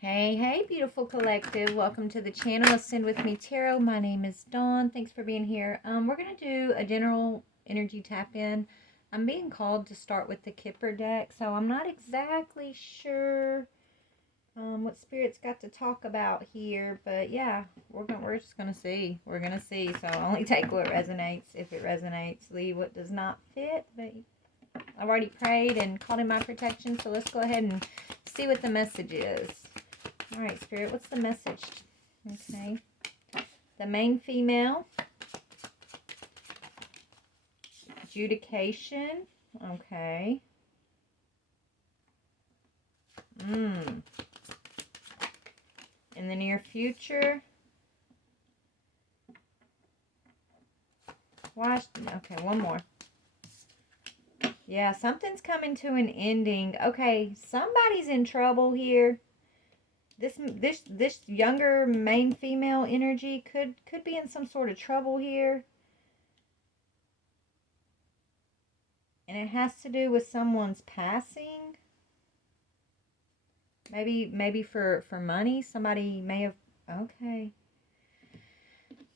Hey, hey, beautiful collective. Welcome to the channel Ascend With Me Tarot. My name is Dawn. Thanks for being here. We're going to do a general energy tap-in. I'm being called to start with the Kipper deck, so I'm not exactly sure what Spirit's got to talk about here, but yeah, we're just going to see. We're going to see, so only take what resonates. If it resonates, leave what does not fit, but I've already prayed and called in my protection, so let's go ahead and see what the message is. All right, Spirit, what's the message? Okay. The main female. Adjudication. Okay. In the near future. Watch. Okay, one more. Yeah, something's coming to an ending. Okay, somebody's in trouble here. This younger main female energy could be in some sort of trouble here. And it has to do with someone's passing. Maybe for money. Somebody may have. Okay.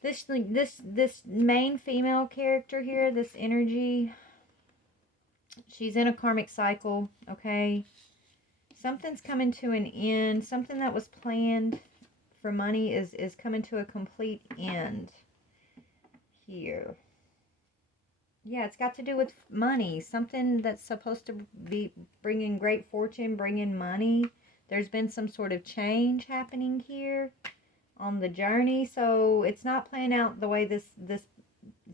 This main female character here, this energy, she's in a karmic cycle. Okay. Something's coming to an end. Something that was planned for money is coming to a complete end here. Yeah, it's got to do with money. Something that's supposed to be bringing great fortune, bringing money. There's been some sort of change happening here on the journey, so it's not playing out the way this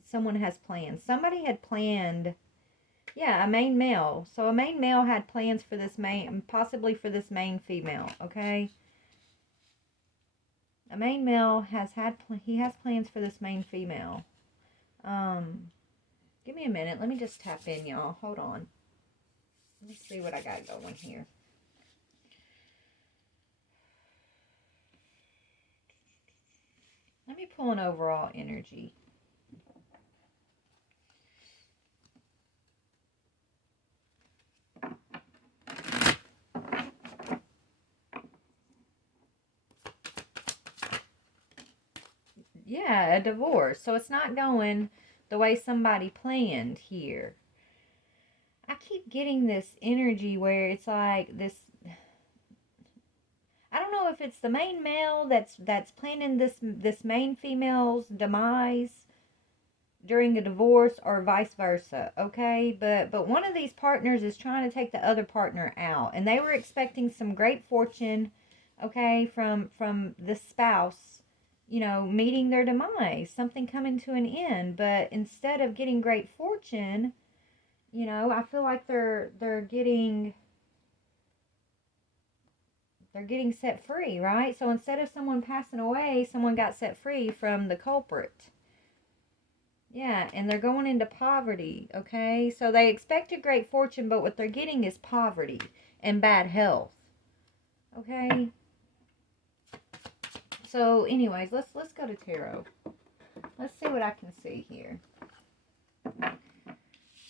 someone has planned. Somebody had planned, yeah, a main male. So a main male had plans for this main, possibly for this main female. Okay, a main male has he has plans for this main female. Give me a minute. Let me just tap in, y'all. Hold on. Let me see what I got going here. Let me pull an overall energy. Yeah, a divorce. So it's not going the way somebody planned here. I keep getting this energy where it's like this. I don't know if it's the main male that's planning this main female's demise during a divorce or vice versa. Okay, but one of these partners is trying to take the other partner out, and they were expecting some great fortune. Okay, from the spouse, you know, meeting their demise, something coming to an end. But instead of getting great fortune, you know, I feel like they're getting set free, right? So instead of someone passing away, someone got set free from the culprit. Yeah, and they're going into poverty, okay? So they expected great fortune, but what they're getting is poverty and bad health. Okay? So anyways, let's go to tarot. Let's see what I can see here.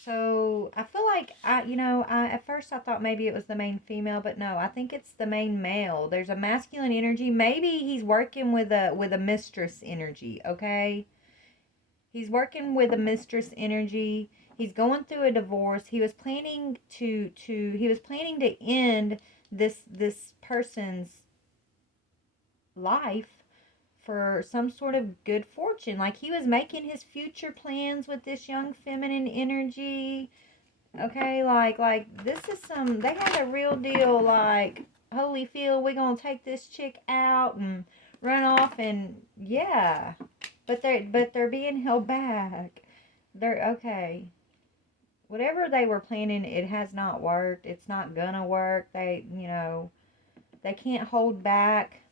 So I feel like at first I thought maybe it was the main female, but no, I think it's the main male. There's a masculine energy. Maybe he's working with a mistress energy, okay? He's working with a mistress energy. He's going through a divorce. He was planning to end this person's life for some sort of good fortune. Like he was making his future plans with this young feminine energy. Okay, like this is they had a real deal, like, Holyfield, we're gonna take this chick out and run off, and yeah. But they're being held back. They're okay. Whatever they were planning, it has not worked. It's not gonna work. They can't hold back.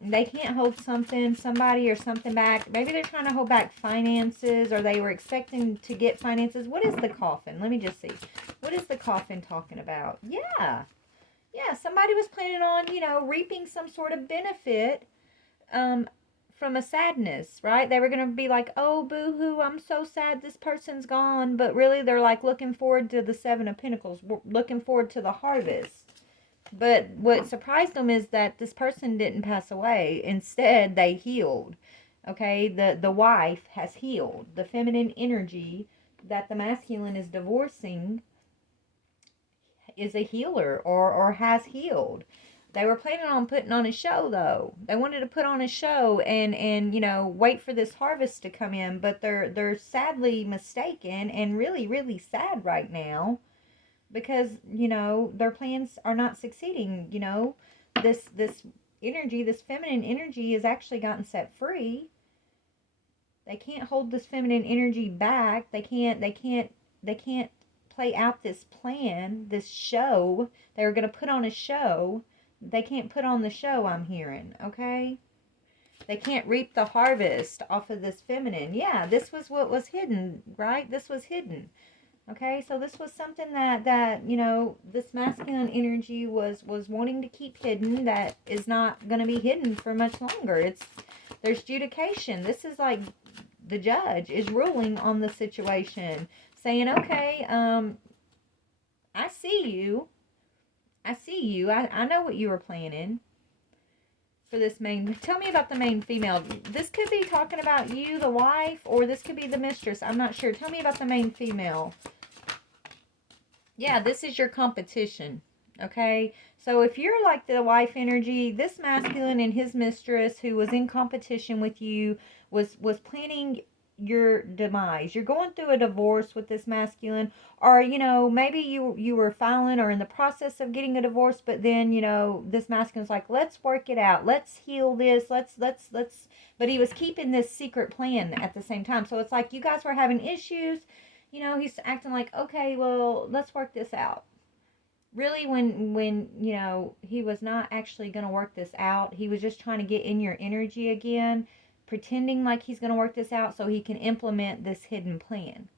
They can't hold somebody or something back. Maybe they're trying to hold back finances, or they were expecting to get finances. What is the coffin? Let me just see. What is the coffin talking about? Yeah. Yeah, somebody was planning on, reaping some sort of benefit from a sadness, right? They were going to be like, oh, boo-hoo, I'm so sad this person's gone. But really, they're like looking forward to the Seven of Pentacles, looking forward to the harvest. But what surprised them is that this person didn't pass away. Instead, they healed. Okay, the wife has healed. The feminine energy that the masculine is divorcing is a healer, or has healed. They were planning on putting on a show though. They wanted to put on a show and wait for this harvest to come in, but they're sadly mistaken and really really sad right now because their plans are not succeeding. This energy, this feminine energy, has actually gotten set free. They can't hold this feminine energy back. They can't play out this plan, this show. They were going to put on a show. They can't put on the show, I'm hearing, okay? They can't reap the harvest off of this feminine. Yeah, this was what was hidden, right? This was hidden. Okay, so this was something that this masculine energy was wanting to keep hidden, that is not going to be hidden for much longer. There's judication. This is like the judge is ruling on the situation, saying, okay, I see you. I know what you were planning for this main. Tell me about the main female. This could be talking about you, the wife, or this could be the mistress. I'm not sure. Tell me about the main female. Yeah, this is your competition. Okay, so if you're like the wife energy, this masculine and his mistress who was in competition with you was planning your demise. You're going through a divorce with this masculine, or maybe you were filing or in the process of getting a divorce, but then this masculine's like, let's work it out, let's heal this, let's but he was keeping this secret plan at the same time. So it's like you guys were having issues. He's acting like, okay, well, let's work this out. Really, when he was not actually going to work this out. He was just trying to get in your energy again, pretending like he's going to work this out so he can implement this hidden plan.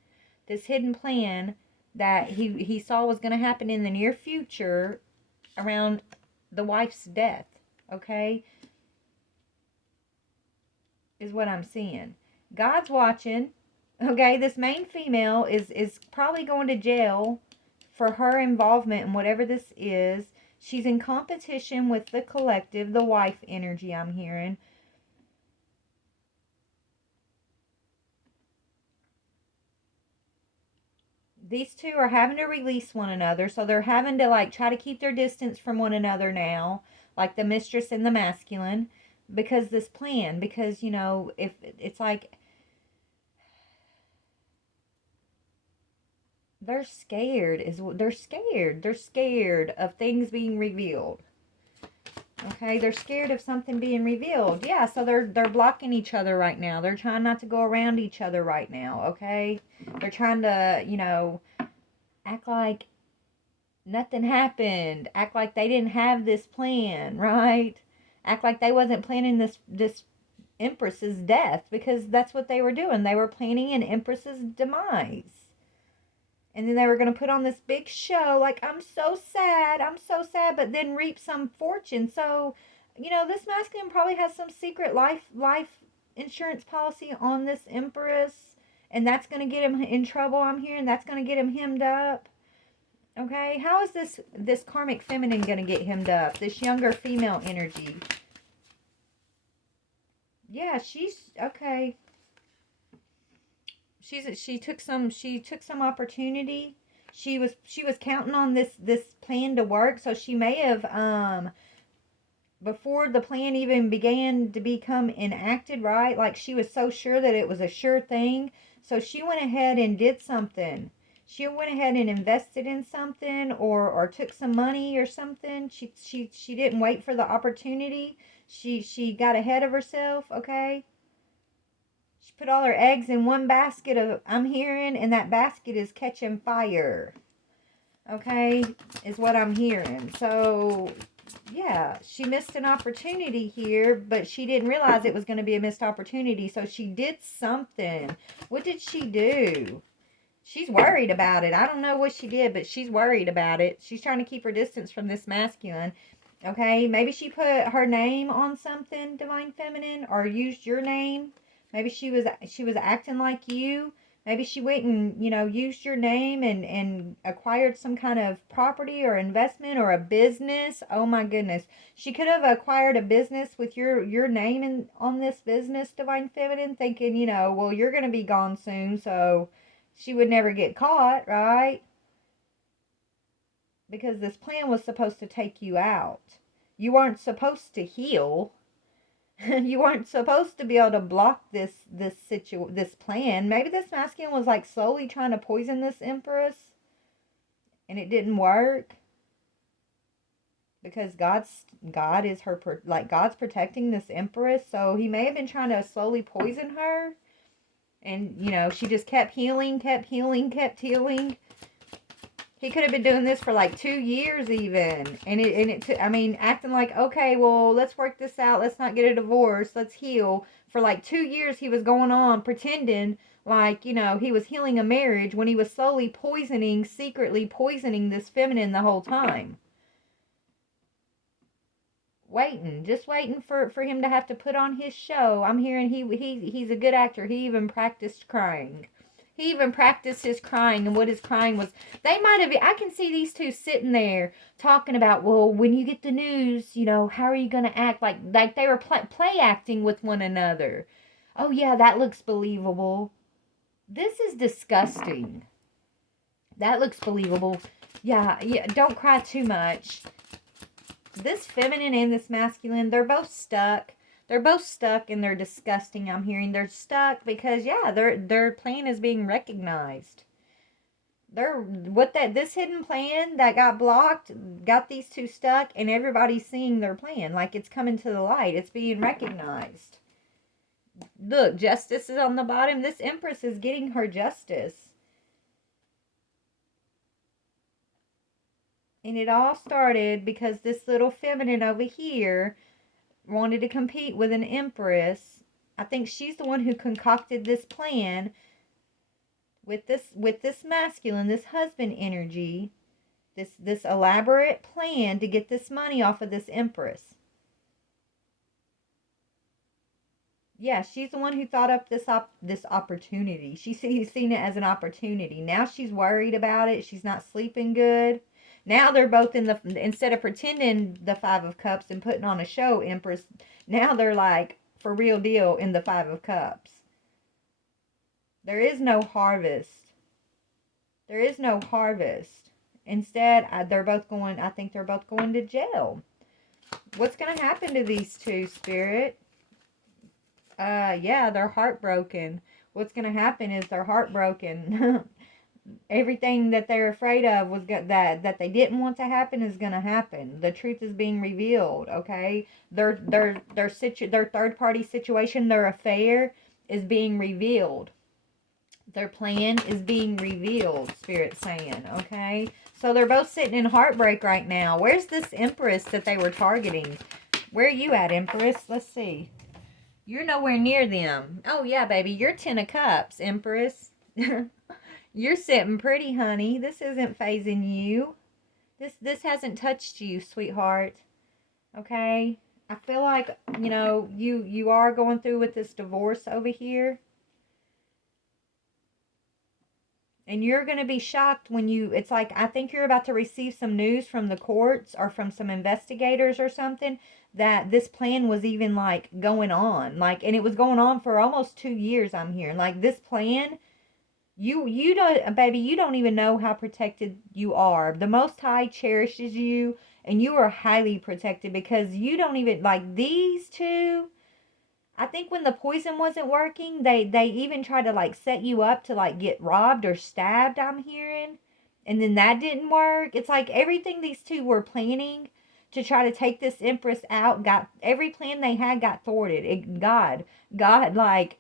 This hidden plan that he saw was going to happen in the near future around the wife's death, okay? Is what I'm seeing. God's watching. Okay, this main female is probably going to jail for her involvement in whatever this is. She's in competition with the collective, the wife energy, I'm hearing. These two are having to release one another, so they're having to like try to keep their distance from one another now, like the mistress and the masculine, because this plan, because if it's like they're scared. They're scared of things being revealed. Okay, they're scared of something being revealed. Yeah, so they're blocking each other right now. They're trying not to go around each other right now, okay? They're trying to, act like nothing happened. Act like they didn't have this plan, right? Act like they wasn't planning this empress's death, because that's what they were doing. They were planning an empress's demise. And then they were going to put on this big show, like, I'm so sad, but then reap some fortune. So, this masculine probably has some secret life insurance policy on this empress, and that's going to get him in trouble, I'm hearing. That's going to get him hemmed up. Okay, how is this karmic feminine going to get hemmed up? This younger female energy. Yeah, she's okay. She took some opportunity. She was counting on this plan to work, so she may have before the plan even began to become enacted, right? Like, she was so sure that it was a sure thing, so she went ahead and did something. She went ahead and invested in something, or took some money or something. She didn't wait for the opportunity. She got ahead of herself, okay? She put all her eggs in one basket of, I'm hearing, and that basket is catching fire. Okay, is what I'm hearing. So, yeah, she missed an opportunity here, but she didn't realize it was going to be a missed opportunity. So she did something. What did she do? She's worried about it. I don't know what she did, but she's worried about it. She's trying to keep her distance from this masculine. Okay, maybe she put her name on something, Divine Feminine, or used your name. Maybe she was acting like you, Maybe she went and, used your name and acquired some kind of property or investment or a business. Oh my goodness. She could have acquired a business with your name on this business, Divine Feminine, thinking, well, you're going to be gone soon, so she would never get caught, right? Because this plan was supposed to take you out. You weren't supposed to heal. You weren't supposed to be able to block this plan. Maybe this masculine was like slowly trying to poison this empress and it didn't work because God is God's protecting this empress, so he may have been trying to slowly poison her, and she just kept healing. He could have been doing this for like 2 years even. Acting like, okay, well, let's work this out. Let's not get a divorce. Let's heal. For like 2 years, he was going on pretending like, he was healing a marriage when he was slowly secretly poisoning this feminine the whole time. Just waiting for him to have to put on his show. I'm hearing he's a good actor. He even practiced crying. He even practiced his crying, and what his crying was. They might have, I can see these two sitting there talking about, well, when you get the news, how are you going to act? Like they were play acting with one another. Oh, yeah, that looks believable. This is disgusting. That looks believable. Yeah, don't cry too much. This feminine and this masculine, they're both stuck. They're both stuck and they're disgusting. I'm hearing they're stuck because their plan is being recognized. This hidden plan that got blocked got these two stuck, and everybody's seeing their plan. Like, it's coming to the light. It's being recognized. Look, justice is on the bottom. This empress is getting her justice. And it all started because this little feminine over here wanted to compete with an empress. I think she's the one who concocted this plan with this masculine, this husband energy, this elaborate plan to get this money off of this empress. Yeah, she's the one who thought up this opportunity. She's seen it as an opportunity. Now she's worried about it. She's not sleeping good. Now they're both instead of pretending the Five of Cups and putting on a show, Empress, now they're like, for real deal, in the Five of Cups. There is no harvest. There is no harvest. Instead, I think they're both going to jail. What's going to happen to these two, Spirit? Yeah, they're heartbroken. What's going to happen is they're heartbroken. Everything that they're afraid of that they didn't want to happen is going to happen. The truth is being revealed, okay? Their third party situation, their affair is being revealed. Their plan is being revealed, Spirit's saying, okay? So they're both sitting in heartbreak right now. Where's this Empress that they were targeting? Where are you at, Empress? Let's see. You're nowhere near them. Oh, yeah, baby. You're 10 of Cups, Empress. You're sitting pretty, honey. This isn't phasing you. This hasn't touched you, sweetheart. Okay? I feel like, you are going through with this divorce over here. And you're going to be shocked when it's like, I think you're about to receive some news from the courts or from some investigators or something that this plan was even like going on. Like, and it was going on for almost 2 years, I'm hearing. Like, this plan, you don't, baby, you don't even know how protected you are. The Most High cherishes you, and you are highly protected because you don't even, like, these two, I think when the poison wasn't working, they even tried to, like, set you up to, like, get robbed or stabbed, I'm hearing. And then that didn't work. It's like everything these two were planning to try to take this Empress out, every plan they had got thwarted. God, like,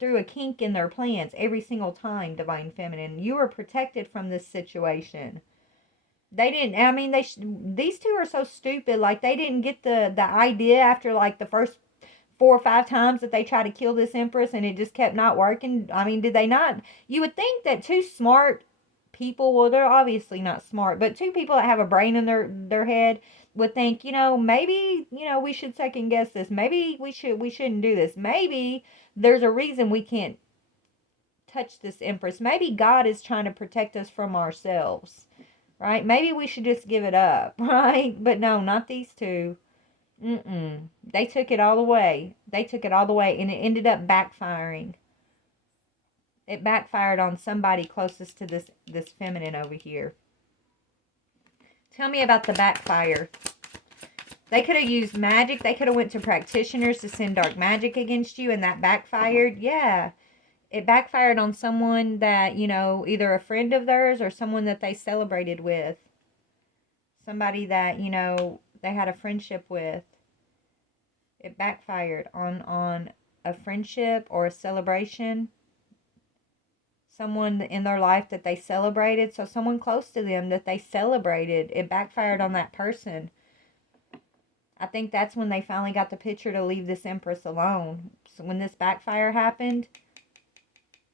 threw a kink in their plans every single time, Divine Feminine. You were protected from this situation. They didn't, I mean, these two are so stupid. Like, they didn't get the idea after, like, the first 4 or 5 times that they tried to kill this Empress and it just kept not working. I mean, did they not? You would think that two smart people, well, they're obviously not smart, but two people that have a brain in their head would think, maybe, we should second guess this. Maybe we shouldn't do this. Maybe there's a reason we can't touch this Empress. Maybe God is trying to protect us from ourselves, right? Maybe we should just give it up, right? But no, not these two. They took it all the way. They took it all the way, and it ended up backfiring. It backfired on somebody closest to this feminine over here. Tell me about the backfire. They could have used magic. They could have went to practitioners to send dark magic against you, and that backfired. Yeah. It backfired on someone that, you know, either a friend of theirs or someone that they celebrated with. Somebody that, you know, they had a friendship with. It backfired on a friendship or a celebration. Someone in their life that they celebrated. So someone close to them that they celebrated. It backfired on that person. I think that's when they finally got the picture to leave this Empress alone. So when this backfire happened,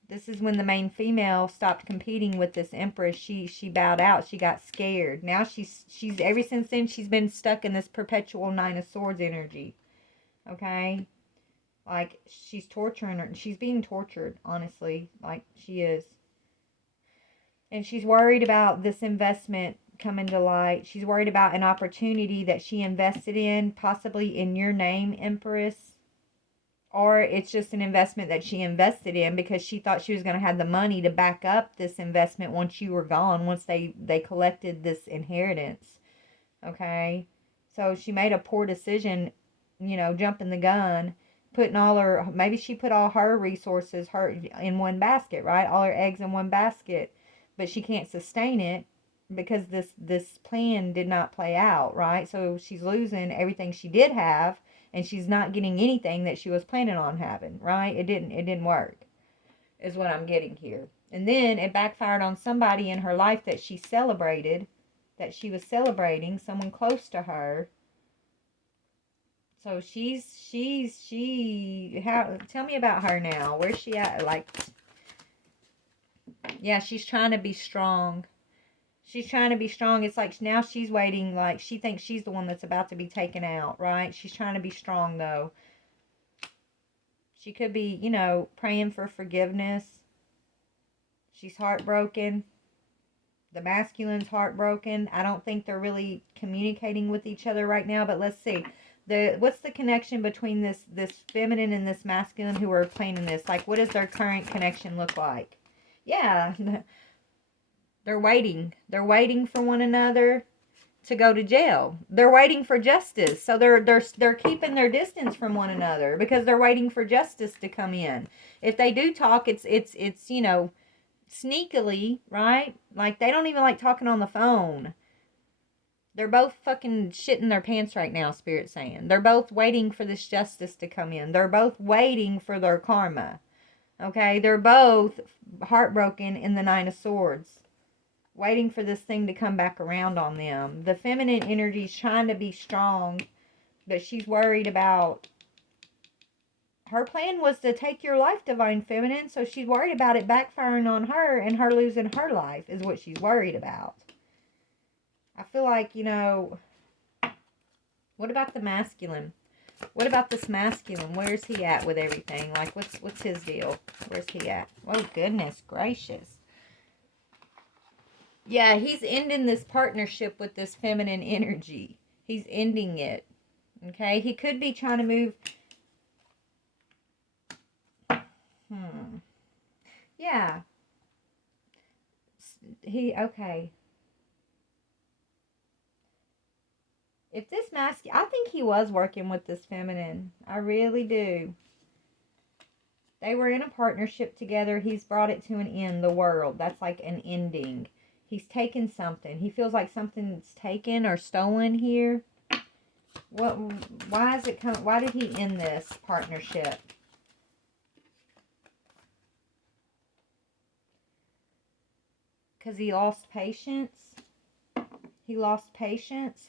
this is when the main female stopped competing with this Empress. She bowed out. She got scared. Now she's ever since then she's been stuck in this perpetual Nine of Swords energy. Okay? Like, she's torturing her. She's being tortured, honestly. Like, she is. And she's worried about this investment coming to light. She's worried about an opportunity that she invested in, possibly in your name, Empress. Or it's just an investment that she invested in because she thought she was going to have the money to back up this investment once you were gone, once they collected this inheritance. Okay? So she made a poor decision, you know, jumping the gun, putting all her, maybe she put all her resources in one basket, right? All her eggs in one basket. But she can't sustain it because this plan did not play out, right? So she's losing everything she did have. And she's not getting anything that she was planning on having, right? It didn't work, is what I'm getting here. And then it backfired on somebody in her life that she celebrated, that she was celebrating, someone close to her. So tell me about her now. Where's she at? Like, yeah, she's trying to be strong. She's trying to be strong. It's like now she's waiting, like she thinks she's the one that's about to be taken out, right? She's trying to be strong, though. She could be, you know, praying for forgiveness. She's heartbroken. The masculine's heartbroken. I don't think they're really communicating with each other right now, but let's see. What's the connection between this feminine and this masculine who are playing this? Like, what does their current connection look like? Yeah. They're waiting. They're waiting for one another to go to jail. They're waiting for justice. So they're keeping their distance from one another because they're waiting for justice to come in. If they do talk, it's you know, sneakily, right? Like, they don't even like talking on the phone. They're both fucking shitting their pants right now, Spirit's saying. They're both waiting for this justice to come in. They're both waiting for their karma. Okay? They're both heartbroken in the Nine of Swords, waiting for this thing to come back around on them. The feminine energy is trying to be strong, but she's worried about... Her plan was to take your life, Divine Feminine, so she's worried about it backfiring on her and her losing her life is what she's worried about. I feel like, you know... What about the masculine? What about this masculine? Where's he at with everything? Like, what's his deal? Where's he at? Oh, goodness gracious. Yeah, he's ending this partnership with this feminine energy. He's ending it. Okay? He could be trying to move... Yeah. Okay. If this masculine... I think he was working with this feminine. I really do. They were in a partnership together. He's brought it to an end. The world. That's like an ending. He's taken something. He feels like something's taken or stolen here. Why is it coming? Why did he end this partnership? Because he lost patience. He lost patience.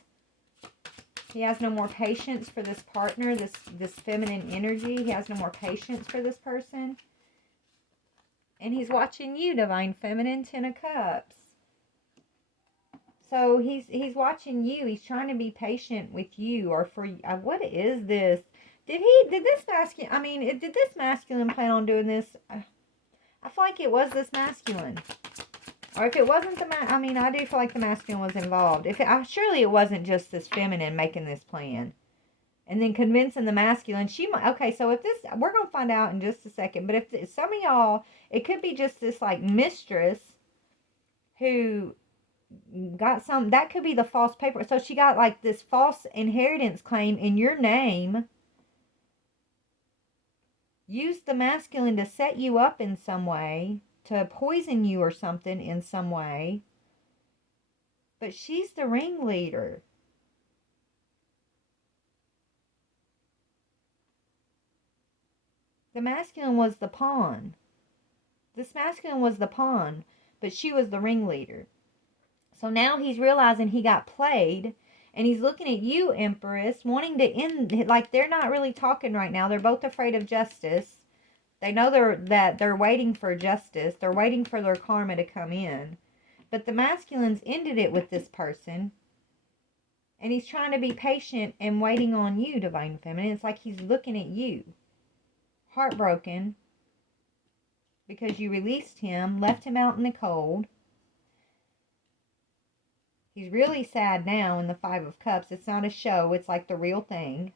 He has no more patience for this partner, this feminine energy. He has no more patience for this person. And he's watching you, Divine Feminine, Ten of Cups. So he's watching you. He's trying to be patient with you, or for what is this? Did this masculine? I mean, did this masculine plan on doing this? I feel like it was this masculine. Or if it wasn't the I mean, I do feel like the masculine was involved. Surely it wasn't just this feminine making this plan. And then convincing the masculine, okay, so if this, we're going to find out in just a second, but if some of y'all, it could be just this like mistress who got that could be the false paper. So she got like this false inheritance claim in your name, used the masculine to set you up in some way, to poison you or something in some way, but she's the ringleader. The masculine was the pawn. This masculine was the pawn, but she was the ringleader. So now he's realizing he got played, and he's looking at you, Empress, wanting to end, like they're not really talking right now. They're both afraid of justice. They know they're waiting for justice. They're waiting for their karma to come in. But the masculine's ended it with this person, and he's trying to be patient and waiting on you, Divine Feminine. It's like he's looking at you, heartbroken, because you released him, left him out in the cold. He's really sad now in the Five of Cups. It's not a show. It's like the real thing.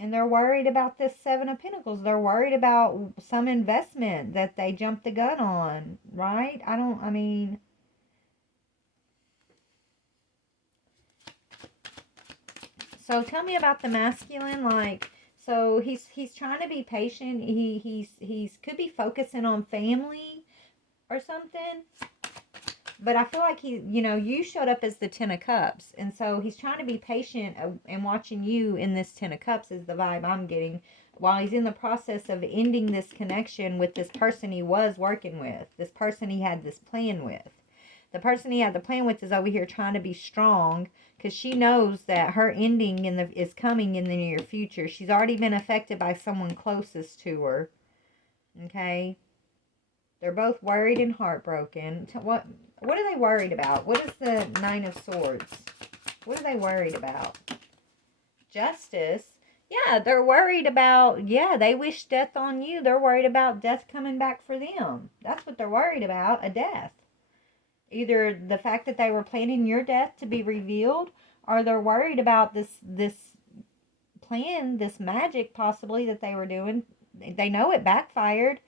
And they're worried about this Seven of Pentacles. They're worried about some investment that they jumped the gun on, right? So tell me about the masculine. Like, so he's trying to be patient. He's could be focusing on family or something. But I feel like you showed up as the Ten of Cups. And so he's trying to be patient and watching you in this Ten of Cups is the vibe I'm getting. While he's in the process of ending this connection with this person he was working with. This person he had this plan with. The person he had the plan with is over here trying to be strong. Because she knows that her ending is coming in the near future. She's already been affected by someone closest to her. Okay? They're both worried and heartbroken. What are they worried about? What is the Nine of Swords? What are they worried about? Justice. Yeah, they're worried about, they wish death on you. They're worried about death coming back for them. That's what they're worried about, a death. Either the fact that they were planning your death to be revealed, or they're worried about this plan, this magic possibly that they were doing. They know it backfired.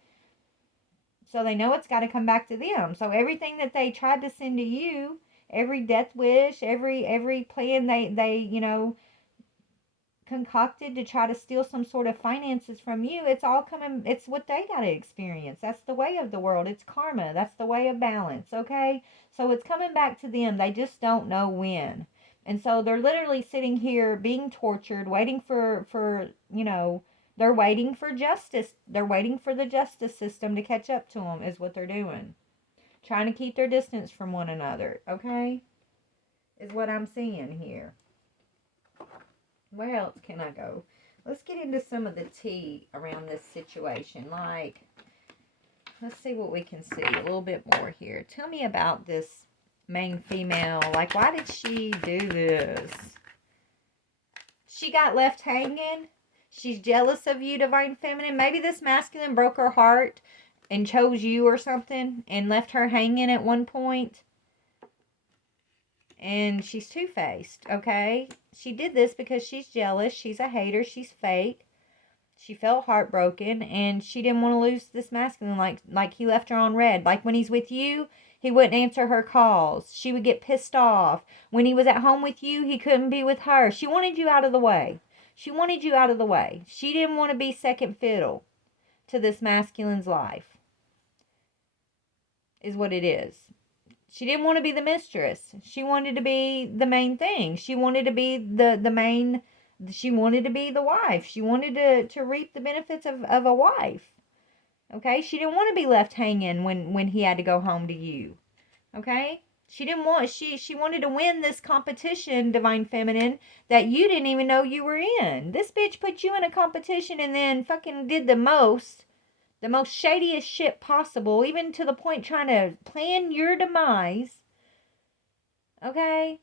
So they know it's got to come back to them. So everything that they tried to send to you, every death wish, every plan they concocted to try to steal some sort of finances from you, it's all coming, it's what they got to experience. That's the way of the world. It's karma. That's the way of balance, okay? So it's coming back to them. They just don't know when. And so they're literally sitting here being tortured, waiting for they're waiting for justice. They're waiting for the justice system to catch up to them is what they're doing. Trying to keep their distance from one another, okay? Is what I'm seeing here. Where else can I go? Let's get into some of the tea around this situation. Like, let's see what we can see a little bit more here. Tell me about this main female. Like, why did she do this? She got left hanging. She's jealous of you, Divine Feminine. Maybe this masculine broke her heart and chose you or something and left her hanging at one point. And she's two-faced, okay? She did this because she's jealous. She's a hater. She's fake. She felt heartbroken, and she didn't want to lose this masculine like he left her on red. Like when he's with you, he wouldn't answer her calls. She would get pissed off. When he was at home with you, he couldn't be with her. She wanted you out of the way. She wanted you out of the way. She didn't want to be second fiddle to this masculine's life. Is what it is. She didn't want to be the mistress. She wanted to be the main thing. She wanted to be the main. She wanted to be the wife. She wanted to reap the benefits of a wife. Okay? She didn't want to be left hanging when he had to go home to you. Okay? She didn't want, she wanted to win this competition, Divine Feminine, that you didn't even know you were in. This bitch put you in a competition and then fucking did the most shadiest shit possible, even to the point trying to plan your demise. Okay?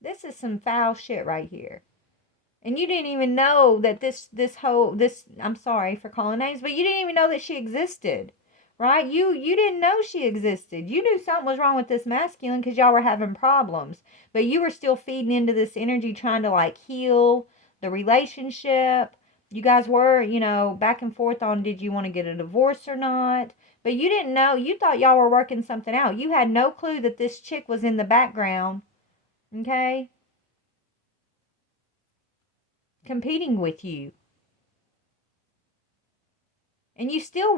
This is some foul shit right here. And you didn't even know that this I'm sorry for calling names, but you didn't even know that she existed. Right? You didn't know she existed. You knew something was wrong with this masculine because y'all were having problems. But you were still feeding into this energy trying to like heal the relationship. You guys were, back and forth on did you want to get a divorce or not. But you didn't know. You thought y'all were working something out. You had no clue that this chick was in the background, okay, competing with you. And you still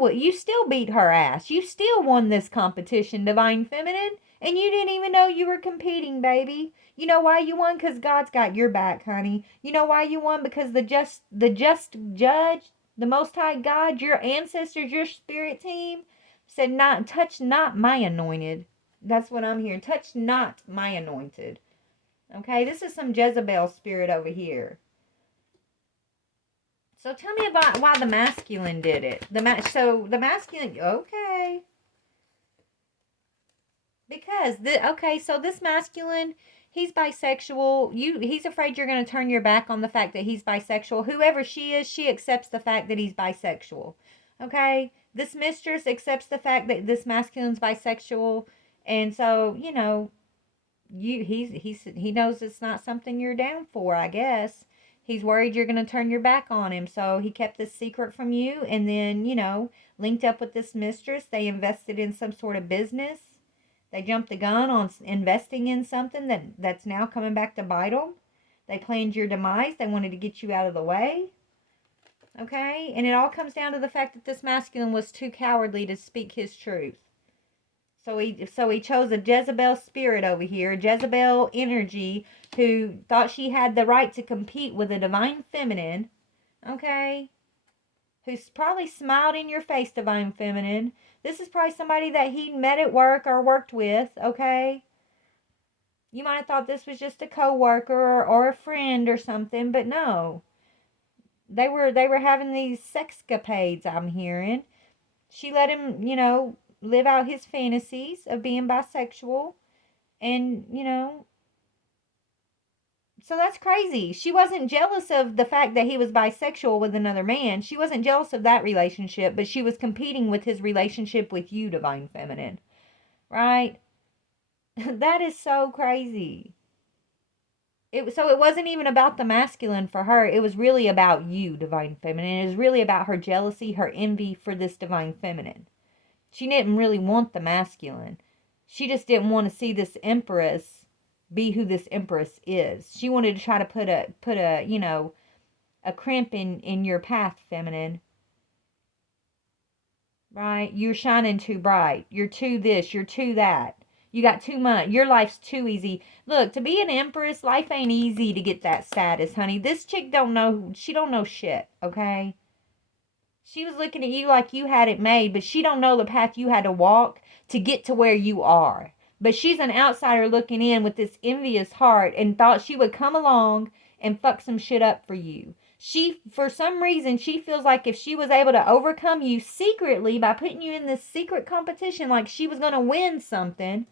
beat her ass. You still won this competition, Divine Feminine. And you didn't even know you were competing, baby. You know why you won? Because God's got your back, honey. You know why you won? Because the just judge, the Most High God, your ancestors, your spirit team, said, "Not touch not my anointed." That's what I'm hearing. Touch not my anointed. Okay, this is some Jezebel spirit over here. So tell me about why the masculine did it. So the masculine, okay. Because so this masculine, he's bisexual. He's afraid you're going to turn your back on the fact that he's bisexual. Whoever she is, she accepts the fact that he's bisexual. Okay? This mistress accepts the fact that this masculine's bisexual, and so, he knows it's not something you're down for, I guess. He's worried you're going to turn your back on him, so he kept this secret from you, and then, linked up with this mistress. They invested in some sort of business. They jumped the gun on investing in something that's now coming back to bite them. They planned your demise. They wanted to get you out of the way. Okay? And it all comes down to the fact that this masculine was too cowardly to speak his truth. So he chose a Jezebel spirit over here, a Jezebel energy, who thought she had the right to compete with a divine feminine, okay? Who's probably smiled in your face, divine feminine. This is probably somebody that he met at work or worked with, okay? You might have thought this was just a co-worker or a friend or something, but no. They were having these sexcapades, I'm hearing. She let him, live out his fantasies of being bisexual. And, so that's crazy. She wasn't jealous of the fact that he was bisexual with another man. She wasn't jealous of that relationship, but she was competing with his relationship with you, Divine Feminine. Right? That is so crazy. So it wasn't even about the masculine for her. It was really about you, Divine Feminine. It was really about her jealousy, her envy for this Divine Feminine. She didn't really want the masculine. She just didn't want to see this empress be who this empress is. She wanted to try to put a crimp in your path, feminine. Right? You're shining too bright. You're too this, you're too that. You got too much. Your life's too easy. Look, to be an empress, life ain't easy to get that status, honey. This chick she don't know shit, okay? She was looking at you like you had it made, but she don't know the path you had to walk to get to where you are. But she's an outsider looking in with this envious heart and thought she would come along and fuck some shit up for you. For some reason, she feels like if she was able to overcome you secretly by putting you in this secret competition, like she was going to win something,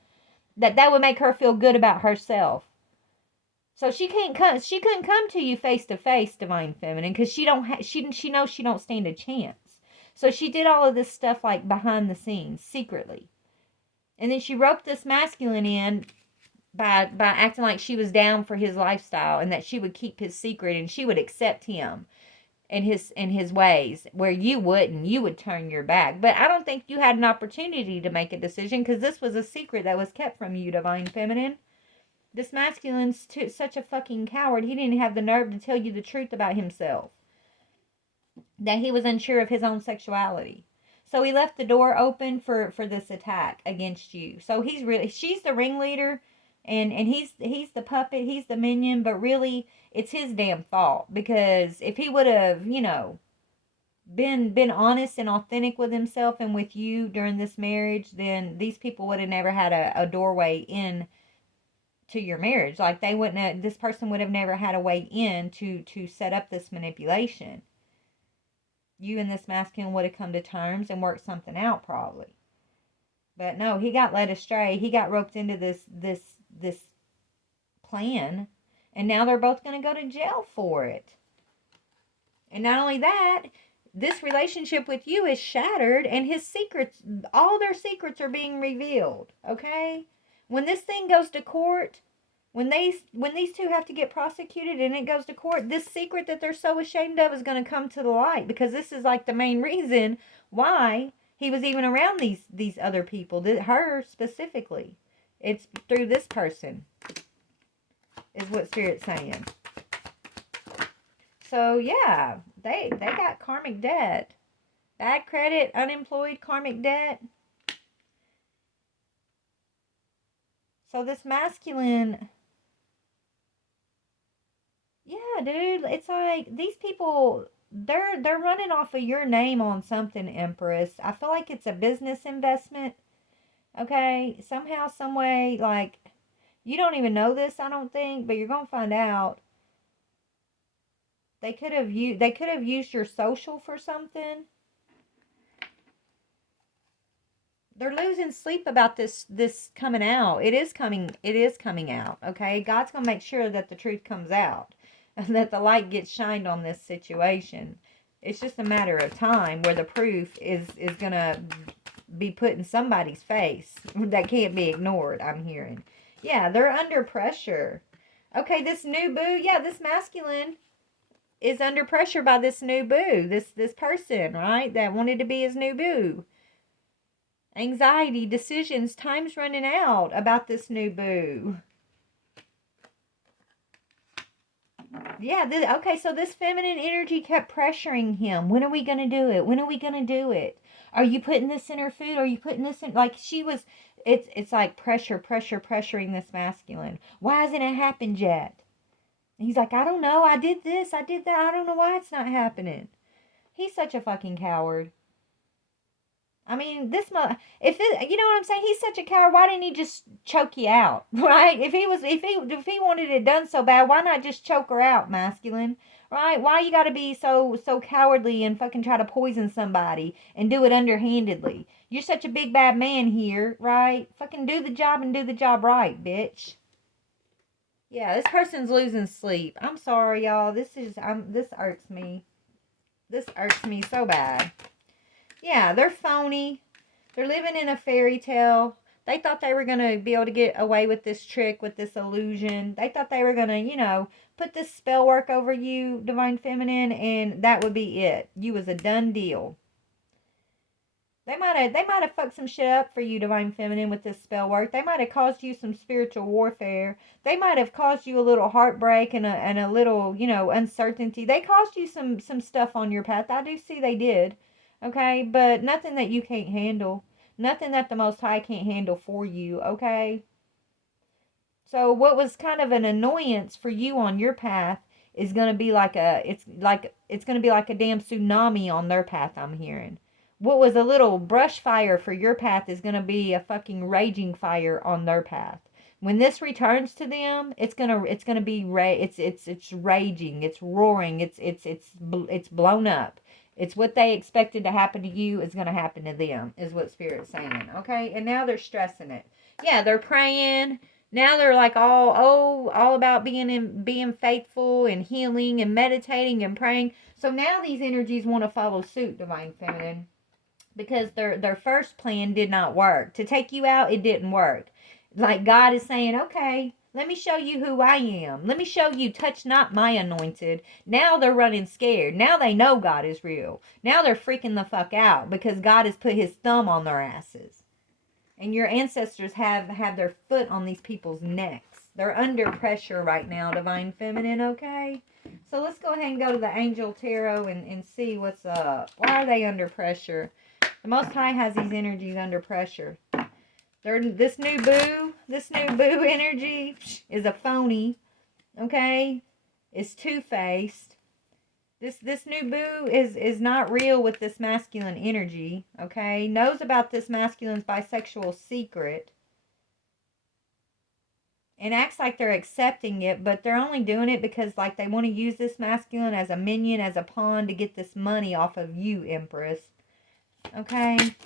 that would make her feel good about herself. So she couldn't come to you face to face, Divine Feminine, because she knows she don't stand a chance. So she did all of this stuff like behind the scenes, secretly. And then she roped this masculine in by acting like she was down for his lifestyle and that she would keep his secret and she would accept him and his ways, where you wouldn't. You would turn your back. But I don't think you had an opportunity to make a decision, because this was a secret that was kept from you, Divine Feminine. This masculine's such a fucking coward. He didn't have the nerve to tell you the truth about himself. That he was unsure of his own sexuality. So he left the door open for this attack against you. So she's the ringleader, and he's the puppet, he's the minion, but really it's his damn fault, because if he would have, been honest and authentic with himself and with you during this marriage, then these people would have never had a doorway in to your marriage. Like this person would have never had a way in to set up this manipulation. You and this masculine would have come to terms and worked something out, probably. But no, he got led astray. He got roped into this plan, And now they're both going to go to jail for it. And not only that, this relationship with you is shattered, and his secrets, all their secrets are being revealed, okay? When this thing goes to court, when these two have to get prosecuted and it goes to court, this secret that they're so ashamed of is going to come to the light, because this is like the main reason why he was even around these other people, her specifically. It's through this person, is what Spirit's saying. So yeah, they got karmic debt. Bad credit, unemployed, karmic debt. So this masculine, yeah, dude, it's like these people, they're running off of your name on something, Empress. I feel like it's a business investment. Okay, somehow, some way, like, you don't even know this, I don't think, but you're gonna find out. They could have used your social for something. They're losing sleep about this coming out. It is coming out, okay? God's going to make sure that the truth comes out and that the light gets shined on this situation. It's just a matter of time where the proof is going to be put in somebody's face that can't be ignored, I'm hearing. Yeah, they're under pressure. Okay, this new boo, yeah, this masculine is under pressure by this new boo, this person, right, that wanted to be his new boo. Anxiety, decisions, time's running out about this new boo. Yeah, okay, so this feminine energy kept pressuring him. When are we going to do it? When are we going to do it? Are you putting this in her food? Are you putting this in, like, she was, it's like pressuring this masculine. Why hasn't it happened yet? And he's like, I don't know. I did this. I did that. I don't know why it's not happening. He's such a fucking coward. I mean, you know what I'm saying? He's such a coward. Why didn't he just choke you out, right? If he wanted it done so bad, why not just choke her out, masculine, right? Why you got to be so cowardly and fucking try to poison somebody and do it underhandedly? You're such a big bad man here, right? Fucking do the job and do the job right, bitch. Yeah, this person's losing sleep. I'm sorry, y'all. This irks me. This irks me so bad. Yeah, they're phony. They're living in a fairy tale. They thought they were going to be able to get away with this trick, with this illusion. They thought they were going to, put this spell work over you, Divine Feminine, and that would be it. You was a done deal. They might have fucked some shit up for you, Divine Feminine, with this spell work. They might have caused you some spiritual warfare. They might have caused you a little heartbreak and a little, uncertainty. They caused you some stuff on your path. I do see they did. Okay, but nothing that you can't handle. Nothing that the Most High can't handle for you, okay? So what was kind of an annoyance for you on your path is going to be it's going to be like a damn tsunami on their path, I'm hearing. What was a little brush fire for your path is going to be a fucking raging fire on their path. When this returns to them, it's going to be it's raging, it's roaring, it's blown up. It's what they expected to happen to you is going to happen to them, is what Spirit's saying. Okay? And now they're stressing it. Yeah, they're praying. Now they're like all about being faithful and healing and meditating and praying. So now these energies want to follow suit, Divine Feminine. Because their first plan did not work. To take you out, it didn't work. Like God is saying, okay, let me show you who I am. Let me show you, touch not my anointed. Now they're running scared. Now they know God is real. Now they're freaking the fuck out because God has put his thumb on their asses. And your ancestors have their foot on these people's necks. They're under pressure right now, Divine Feminine, okay? So let's go ahead and go to the Angel Tarot and see what's up. Why are they under pressure? The Most High has these energies under pressure. This new boo energy is a phony, okay? It's two-faced. This new boo is not real with this masculine energy, okay? Knows about this masculine's bisexual secret. And acts like they're accepting it, but they're only doing it because, like, they want to use this masculine as a minion, as a pawn to get this money off of you, Empress. Okay?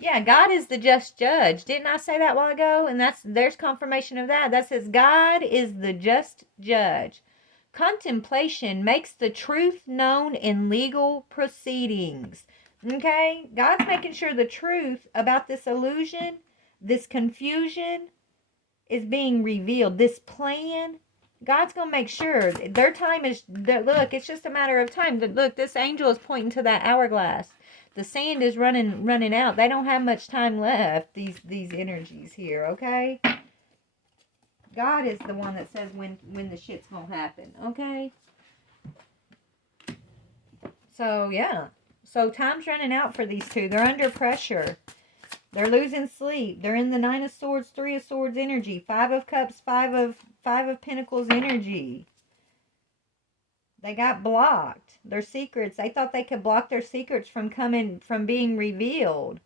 Yeah, God is the just judge. Didn't I say that a while ago? And there's confirmation of that. That says God is the just judge. Contemplation makes the truth known in legal proceedings. Okay? God's making sure the truth about this illusion, this confusion is being revealed. This plan, God's going to make sure their time is, look, it's just a matter of time. Look, this angel is pointing to that hourglass. The sand is running out. They don't have much time left, these energies here, okay? God is the one that says when the shit's going to happen, okay? So, yeah. So, time's running out for these two. They're under pressure. They're losing sleep. They're in the Nine of Swords, Three of Swords energy, Five of Cups, Five of Pentacles energy. They got blocked. Their secrets. They thought they could block their secrets from being revealed.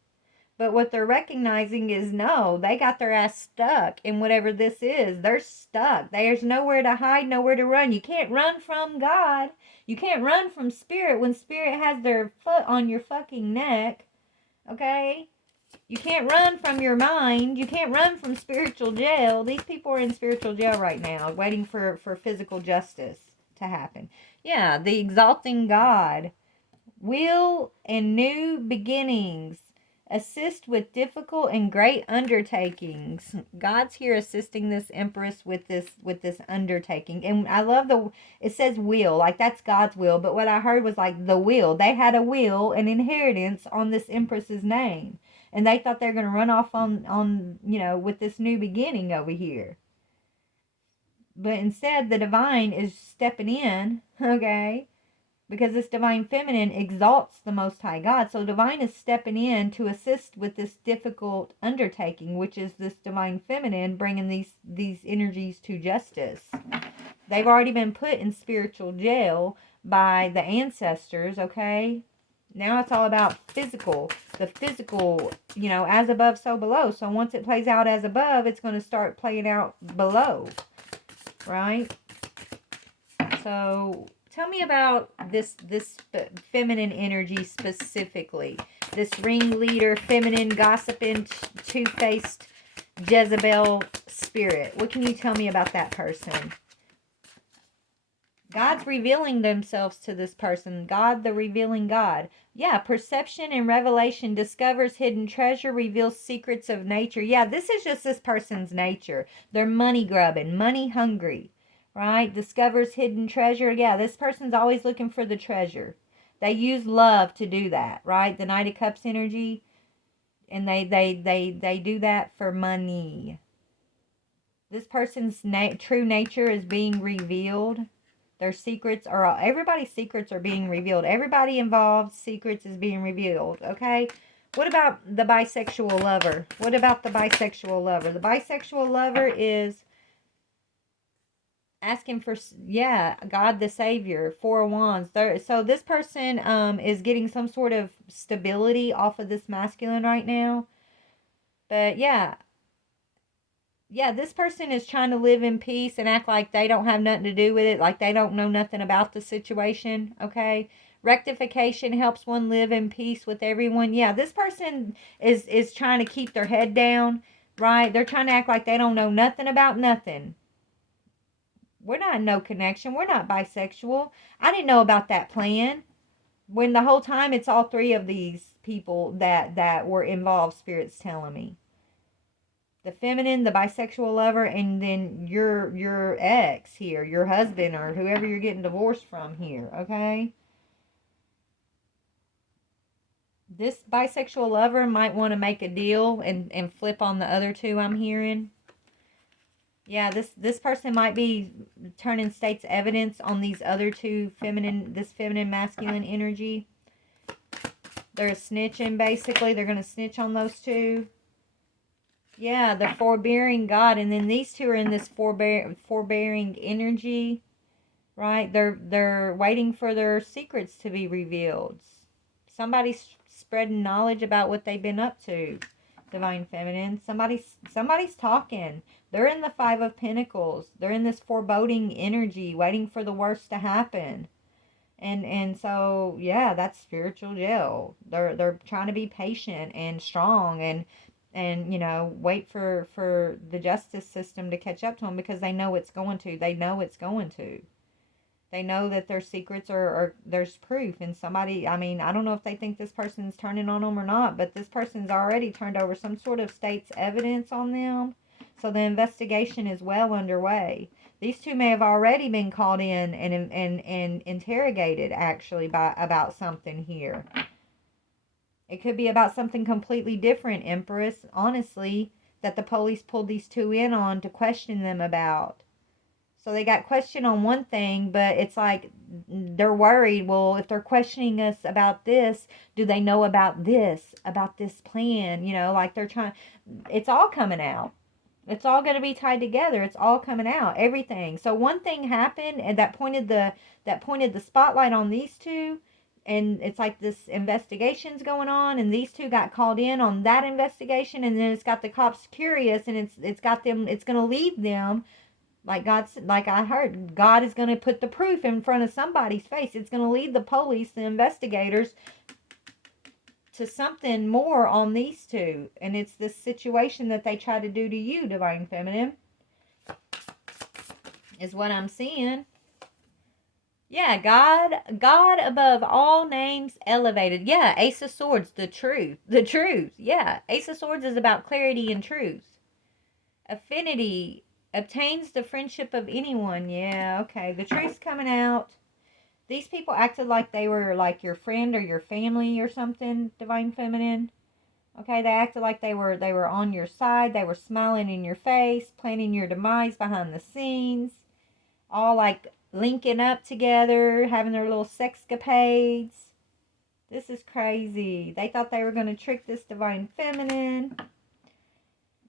But what they're recognizing is no, they got their ass stuck in whatever this is. They're stuck. There's nowhere to hide, nowhere to run. You can't run from God. You can't run from Spirit when Spirit has their foot on your fucking neck. Okay? You can't run from your mind. You can't run from spiritual jail. These people are in spiritual jail right now, waiting for physical justice to happen. Yeah, the exalting God. Will and new beginnings. Assist with difficult and great undertakings. God's here assisting this Empress with this undertaking. And I love it says will, like that's God's will. But what I heard was like the will. They had a will, an inheritance on this Empress's name. And they thought they were going to run off on with this new beginning over here. But instead, the divine is stepping in, okay? Because this divine feminine exalts the Most High God. So divine is stepping in to assist with this difficult undertaking, which is this divine feminine bringing these energies to justice. They've already been put in spiritual jail by the ancestors, okay? Now it's all about the physical, as above, so below. So once it plays out as above, it's going to start playing out below, right? So tell me about this feminine energy specifically. This ringleader, feminine, gossiping, two-faced Jezebel spirit. What can you tell me about that person? God's revealing themselves to this person. God, the revealing God. Yeah, perception and revelation, discovers hidden treasure, reveals secrets of nature. Yeah, this is just this person's nature. They're money grubbing, money hungry, right? Discovers hidden treasure. Yeah, this person's always looking for the treasure. They use love to do that, right? The Knight of Cups energy. And they do that for money. This person's true nature is being revealed. Their secrets are, everybody's secrets are being revealed. Everybody involved, secrets is being revealed, okay? What about the bisexual lover? What about the bisexual lover? The bisexual lover is asking for, God the Savior, Four of Wands. So this person is getting some sort of stability off of this masculine right now. But this person is trying to live in peace and act like they don't have nothing to do with it, like they don't know nothing about the situation, okay? Rectification helps one live in peace with everyone. Yeah, this person is trying to keep their head down, right? They're trying to act like they don't know nothing about nothing. We're not in no connection. We're not bisexual. I didn't know about that plan. When the whole time it's all three of these people that were involved, Spirit's telling me. The feminine, the bisexual lover, and then your ex here, your husband or whoever you're getting divorced from here, okay? This bisexual lover might want to make a deal and flip on the other two I'm hearing. Yeah, this person might be turning state's evidence on these other two this feminine masculine energy. They're snitching, basically. They're going to snitch on those two. Yeah, the forbearing God, and then these two are in this forbearing energy, right? They're waiting for their secrets to be revealed. Somebody's spreading knowledge about what they've been up to, divine feminine. Somebody's talking. They're in the Five of Pentacles. They're in this foreboding energy, waiting for the worst to happen. And so yeah, that's spiritual jail. They're trying to be patient and strong and wait for the justice system to catch up to them, because they know it's going to. They know it's going to. They know that their secrets are there's proof. And somebody, I mean, I don't know if they think this person's turning on them or not, but this person's already turned over some sort of state's evidence on them. So the investigation is well underway. These two may have already been called in and interrogated, actually, by about something here. It could be about something completely different, Empress, honestly, that the police pulled these two in on to question them about. So they got questioned on one thing, but it's like they're worried. Well, if they're questioning us about this, do they know about this plan? Like they're trying, it's all coming out. It's all going to be tied together. It's all coming out, everything. So one thing happened and that pointed the spotlight on these two, and it's like this investigation's going on, and these two got called in on that investigation, and then it's got the cops curious, and it's got them. It's going to lead them, like I heard, God is going to put the proof in front of somebody's face. It's going to lead the police, the investigators, to something more on these two. And it's this situation that they try to do to you, Divine Feminine, is what I'm seeing. Yeah, God above all names elevated. Yeah, Ace of Swords, the truth. Yeah, Ace of Swords is about clarity and truth. Affinity obtains the friendship of anyone. Yeah, okay. The truth's coming out. These people acted like they were like your friend or your family or something, Divine Feminine. Okay, they acted like they were on your side. They were smiling in your face, planning your demise behind the scenes. All like linking up together, having their little sexcapades. This is crazy. They thought they were going to trick this Divine Feminine.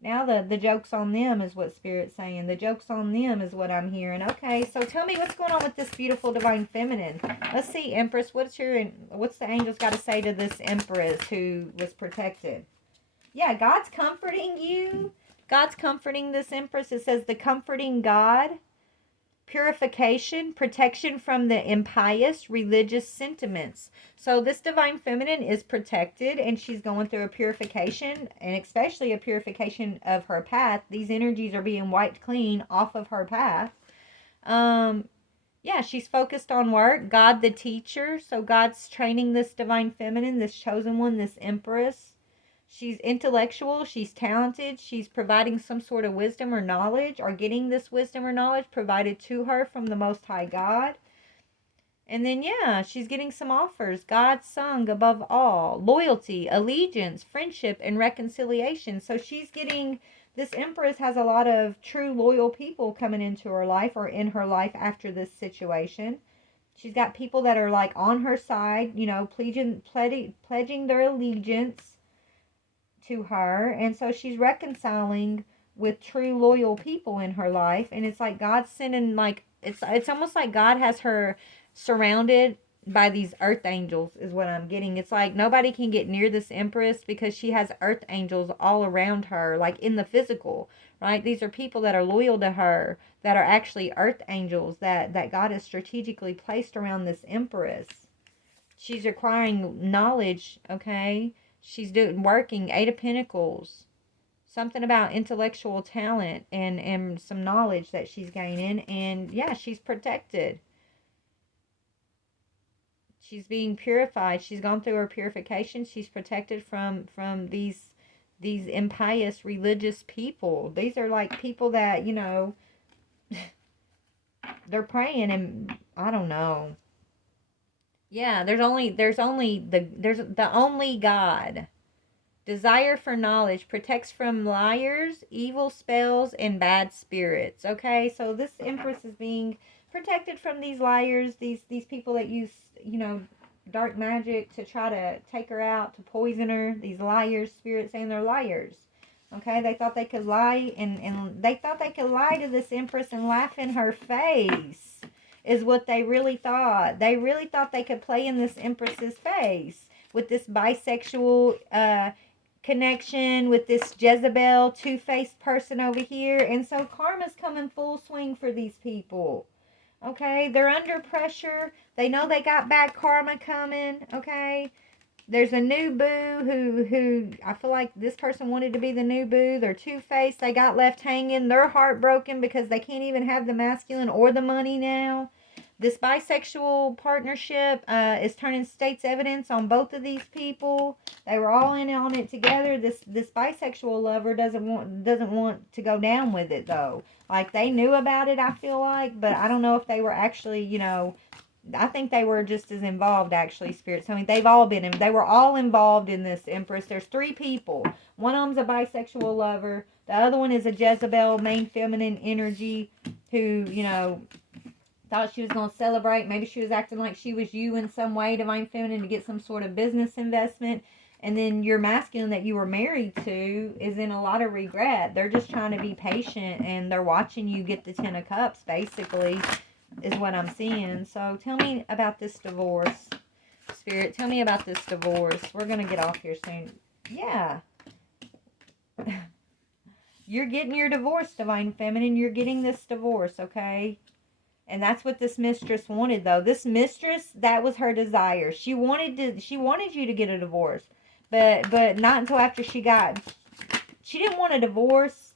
Now the joke's on them is what Spirit's saying. The joke's on them is what I'm hearing. Okay, so tell me what's going on with this beautiful Divine Feminine. Let's see, Empress. What's the angels got to say to this Empress who was protected? Yeah, God's comforting you. God's comforting this Empress. It says the comforting God. Purification, protection from the impious religious sentiments. So this Divine Feminine is protected, and she's going through a purification, and especially a purification of her path. These energies are being wiped clean off of her path. Yeah, she's focused on work. God the teacher. So God's training this Divine Feminine, this chosen one, this Empress. She's intellectual, she's talented, she's providing some sort of wisdom or knowledge, or getting this wisdom or knowledge provided to her from the Most High God. And then, yeah, she's getting some offers. God sung above all. Loyalty, allegiance, friendship, and reconciliation. So she's getting, this Empress has a lot of true loyal people coming into her life, or in her life after this situation. She's got people that are like on her side, pledging their allegiance to her. And so she's reconciling with true loyal people in her life, and it's like God's sending, like, it's almost like God has her surrounded by these earth angels is what I'm getting. It's like nobody can get near this Empress because she has earth angels all around her, like in the physical, right? These are people that are loyal to her, that are actually earth angels that God has strategically placed around this Empress. She's acquiring knowledge, okay? She's working, Eight of Pentacles. Something about intellectual talent and some knowledge that she's gaining. And yeah, she's protected. She's being purified. She's gone through her purification. She's protected from these impious religious people. These are like people that, they're praying, and I don't know. Yeah, there's the only God. Desire for knowledge protects from liars, evil spells, and bad spirits. Okay, so this Empress is being protected from these liars, these people that use, dark magic to try to take her out, to poison her. These liars, spirits saying they're liars. Okay, they thought they could lie, and they thought they could lie to this Empress and laugh in her face, is what they really thought. They really thought they could play in this Empress's face with this bisexual connection with this Jezebel two-faced person over here. And so karma's coming full swing for these people. Okay, they're under pressure. They know they got bad karma coming. Okay, there's a new boo who I feel like this person wanted to be the new boo. They're two-faced. They got left hanging. They're heartbroken because they can't even have the masculine or the money now. This bisexual partnership is turning state's evidence on both of these people. They were all in on it together. This bisexual lover doesn't want to go down with it though. Like they knew about it, I feel like, but I don't know if they were actually, I think they were just as involved, actually, spirits. I mean, they were all involved in this, Empress. There's three people. One of them's a bisexual lover. The other one is a Jezebel, main feminine energy, who, thought she was going to celebrate. Maybe she was acting like she was you in some way, divine feminine, to get some sort of business investment. And then your masculine that you were married to is in a lot of regret. They're just trying to be patient and they're watching you get the 10 of cups, basically, is what I'm seeing. So tell me about this divorce, Spirit. Tell me about this divorce. We're going to get off here soon. Yeah. You're getting your divorce, divine feminine. You're getting this divorce, okay? And that's what this mistress wanted, though. This mistress, that was her desire. She wanted you to get a divorce. But not until after she didn't want a divorce.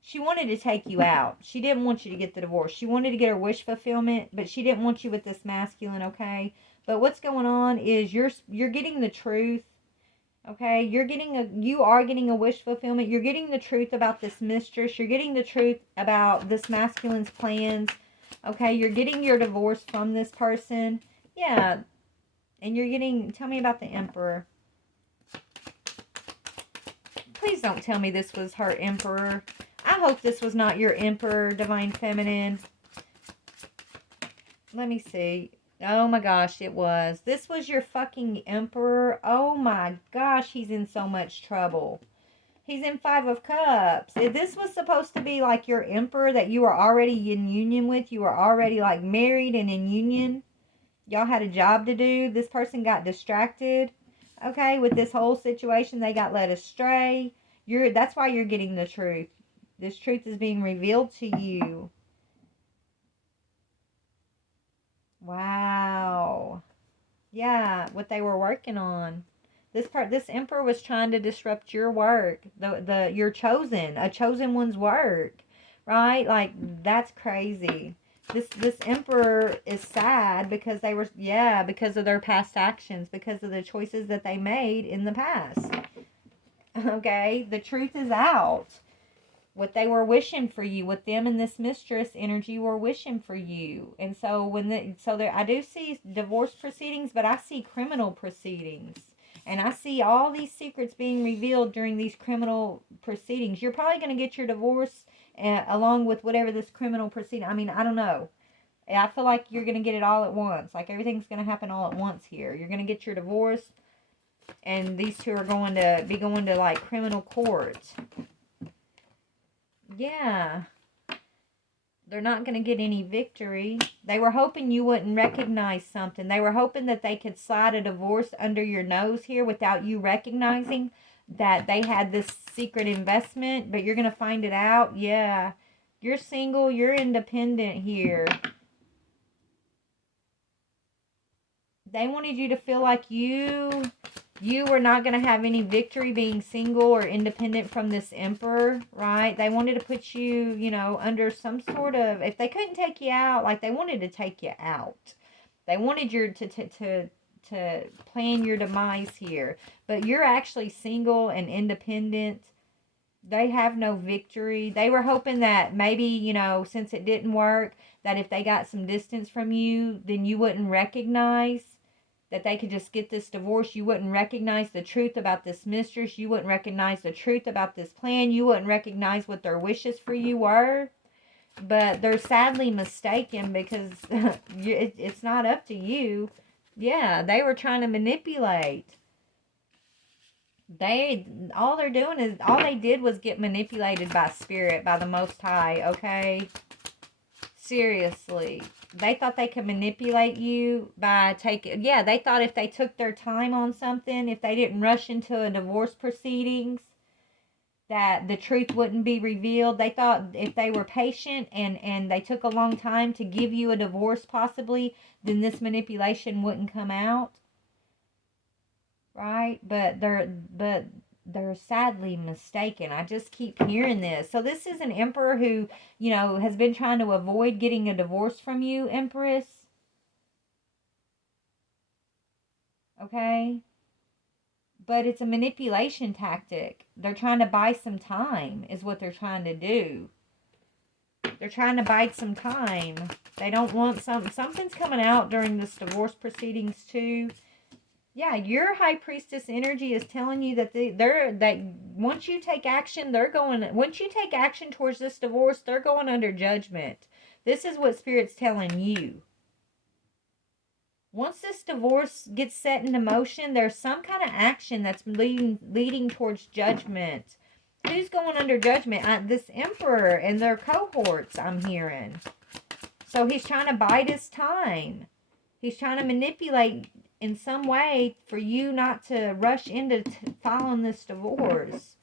She wanted to take you out. She didn't want you to get the divorce. She wanted to get her wish fulfillment, but she didn't want you with this masculine, okay? But what's going on is you're getting the truth. Okay, you are getting a wish fulfillment. You're getting the truth about this mistress. You're getting the truth about this masculine's plans. Okay, you're getting your divorce from this person. Yeah, and tell me about the Emperor. Please don't tell me this was her Emperor. I hope this was not your Emperor, divine feminine. Let me see. Oh my gosh, it was. This was your fucking Emperor. Oh my gosh, he's in so much trouble. He's in 5 of Cups. If this was supposed to be like your Emperor that you were already in union with, you were already like married and in union. Y'all had a job to do. This person got distracted. Okay, with this whole situation, they got led astray. That's why you're getting the truth. This truth is being revealed to you. Wow. Yeah, what they were working on. This Emperor was trying to disrupt your work. A chosen one's work. Right? Like, that's crazy. This Emperor is sad because because of their past actions, because of the choices that they made in the past. Okay? The truth is out. What they were wishing for you, what them and this mistress energy were wishing for you. And so I do see divorce proceedings, but I see criminal proceedings. And I see all these secrets being revealed during these criminal proceedings. You're probably going to get your divorce along with whatever this criminal proceeding. I mean, I don't know. I feel like you're going to get it all at once. Like everything's going to happen all at once here. You're going to get your divorce, and these two are going to like criminal court. Yeah. They're not going to get any victory. They were hoping you wouldn't recognize something. They were hoping that they could slide a divorce under your nose here without you recognizing that they had this secret investment, but you're going to find it out. Yeah. You're single. You're independent here. They wanted you to feel like you were not going to have any victory being single or independent from this Emperor, right? They wanted to put you, under some sort of, if they couldn't take you out, like they wanted to take you out. They wanted you to plan your demise here. But you're actually single and independent. They have no victory. They were hoping that maybe, since it didn't work, that if they got some distance from you, then you wouldn't recognize that they could just get this divorce. You wouldn't recognize the truth about this mistress. You wouldn't recognize the truth about this plan. You wouldn't recognize what their wishes for you were. But they're sadly mistaken because it's not up to you. Yeah, they were trying to manipulate. All they did was get manipulated by spirit, by the Most High, okay? Seriously. They thought they could manipulate you by they thought if they took their time on something, if they didn't rush into a divorce proceedings, that the truth wouldn't be revealed. They thought if they were patient and they took a long time to give you a divorce possibly, then this manipulation wouldn't come out. Right? But they're sadly mistaken. I just keep hearing this. So this is an emperor who, has been trying to avoid getting a divorce from you, Empress. Okay? But it's a manipulation tactic. They're trying to buy some time, is what they're trying to do. They're trying to buy some time. They don't want something's coming out during this divorce proceedings too. Yeah, your high priestess energy is telling you that that once you take action, once you take action towards this divorce, they're going under judgment. This is what Spirit's telling you. Once this divorce gets set into motion, there's some kind of action that's leading towards judgment. Who's going under judgment? This emperor and their cohorts, I'm hearing. So he's trying to bide his time. He's trying to manipulate in some way for you not to rush into filing this divorce.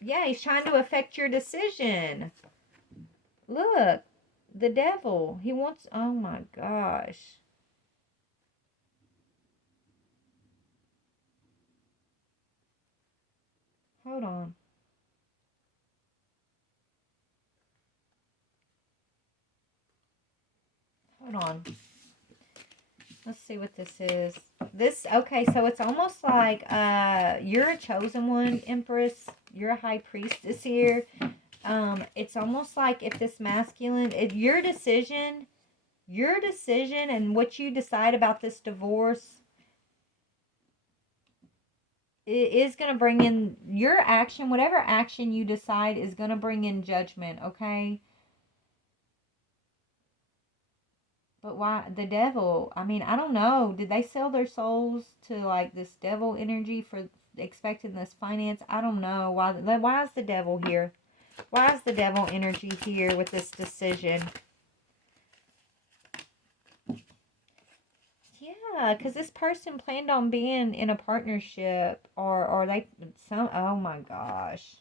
Yeah, he's trying to affect your decision. Look, the devil. He wants, oh my gosh. Hold on. Hold on. Let's see what this is. Okay, so it's almost like you're a chosen one, Empress. You're a high priestess here. It's almost like if this masculine, your decision and what you decide about this divorce, it is going to bring in your action. Whatever action you decide is going to bring in judgment, okay? But why the devil? I mean, I don't know. Did they sell their souls to like this devil energy for expecting this finance? I don't know. Why is the devil here? Why is the devil energy here with this decision? Yeah, because this person planned on being in a partnership or they oh my gosh.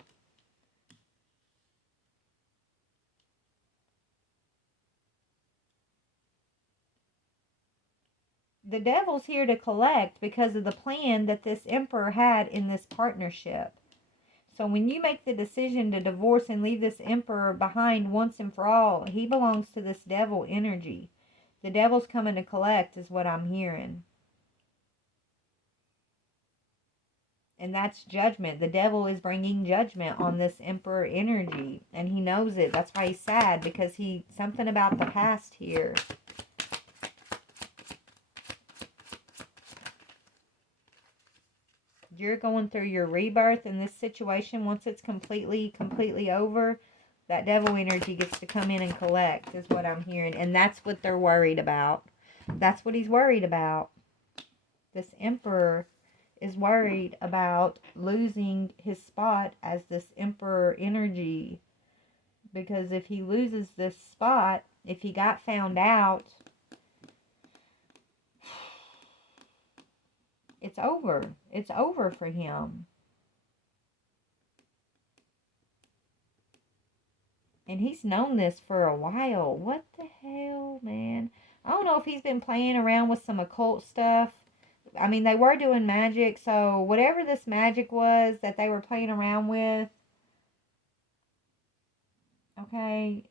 The devil's here to collect because of the plan that this emperor had in this partnership. So when you make the decision to divorce and leave this emperor behind once and for all, he belongs to this devil energy. The devil's coming to collect is what I'm hearing. And that's judgment. The devil is bringing judgment on this emperor energy. And he knows it. That's why he's sad, because something about the past here. You're going through your rebirth in this situation. Once it's completely over, that devil energy gets to come in and collect, is what I'm hearing. And that's what they're worried about. That's what he's worried about. This emperor is worried about losing his spot as this emperor energy. Because if he loses this spot, if he got found out, it's over. It's over for him. And he's known this for a while. What the hell, man? I don't know if he's been playing around with some occult stuff. I mean, they were doing magic, so whatever this magic was that they were playing around with, okay,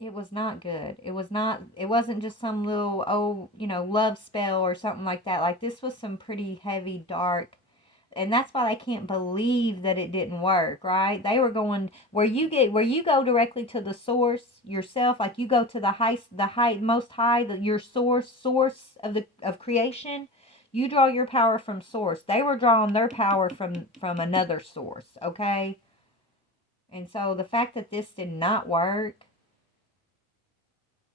it was not good. It wasn't just some little, love spell or something like that. Like, this was some pretty heavy, dark, and that's why they can't believe that it didn't work, right? They were going where you go directly to the source yourself, like you go to the most high, your source of creation. You draw your power from source. They were drawing their power from another source, okay? And so the fact that this did not work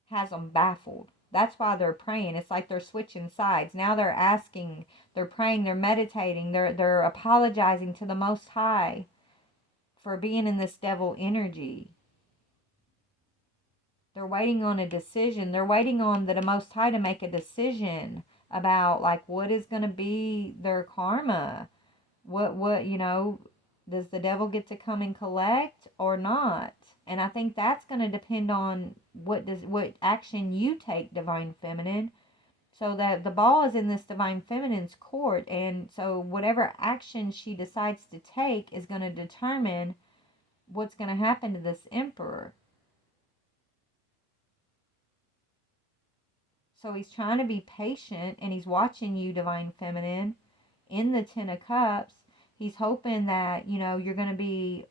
has them baffled. That's why they're praying. It's like they're switching sides. Now they're asking, they're praying, they're meditating, they're apologizing to the Most High for being in this devil energy. They're waiting on a decision. They're waiting on the Most High to make a decision. about like what is going to be their karma. What, does the devil get to come and collect or not? And I think that's going to depend on what action you take, Divine Feminine. So that the ball is in this Divine Feminine's court, and so whatever action she decides to take is going to determine what's going to happen to this Emperor. So he's trying to be patient, and he's watching you, Divine Feminine, in the Ten of Cups. He's hoping that, you're going to be,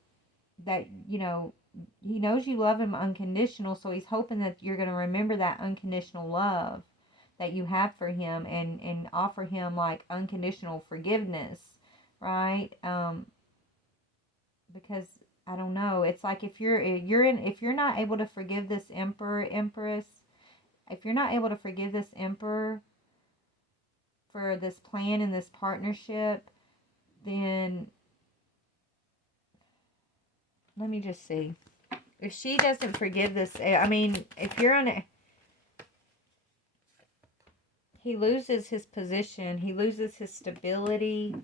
that, he knows you love him unconditional, so he's hoping that you're going to remember that unconditional love that you have for him, and offer him like unconditional forgiveness, right? Because I don't know, it's like if you're not able to forgive this Empress, if you're not able to forgive this Emperor for this plan and this partnership, then let me just see. If she doesn't forgive this, I mean, if you're on a, he loses his position, he loses his stability.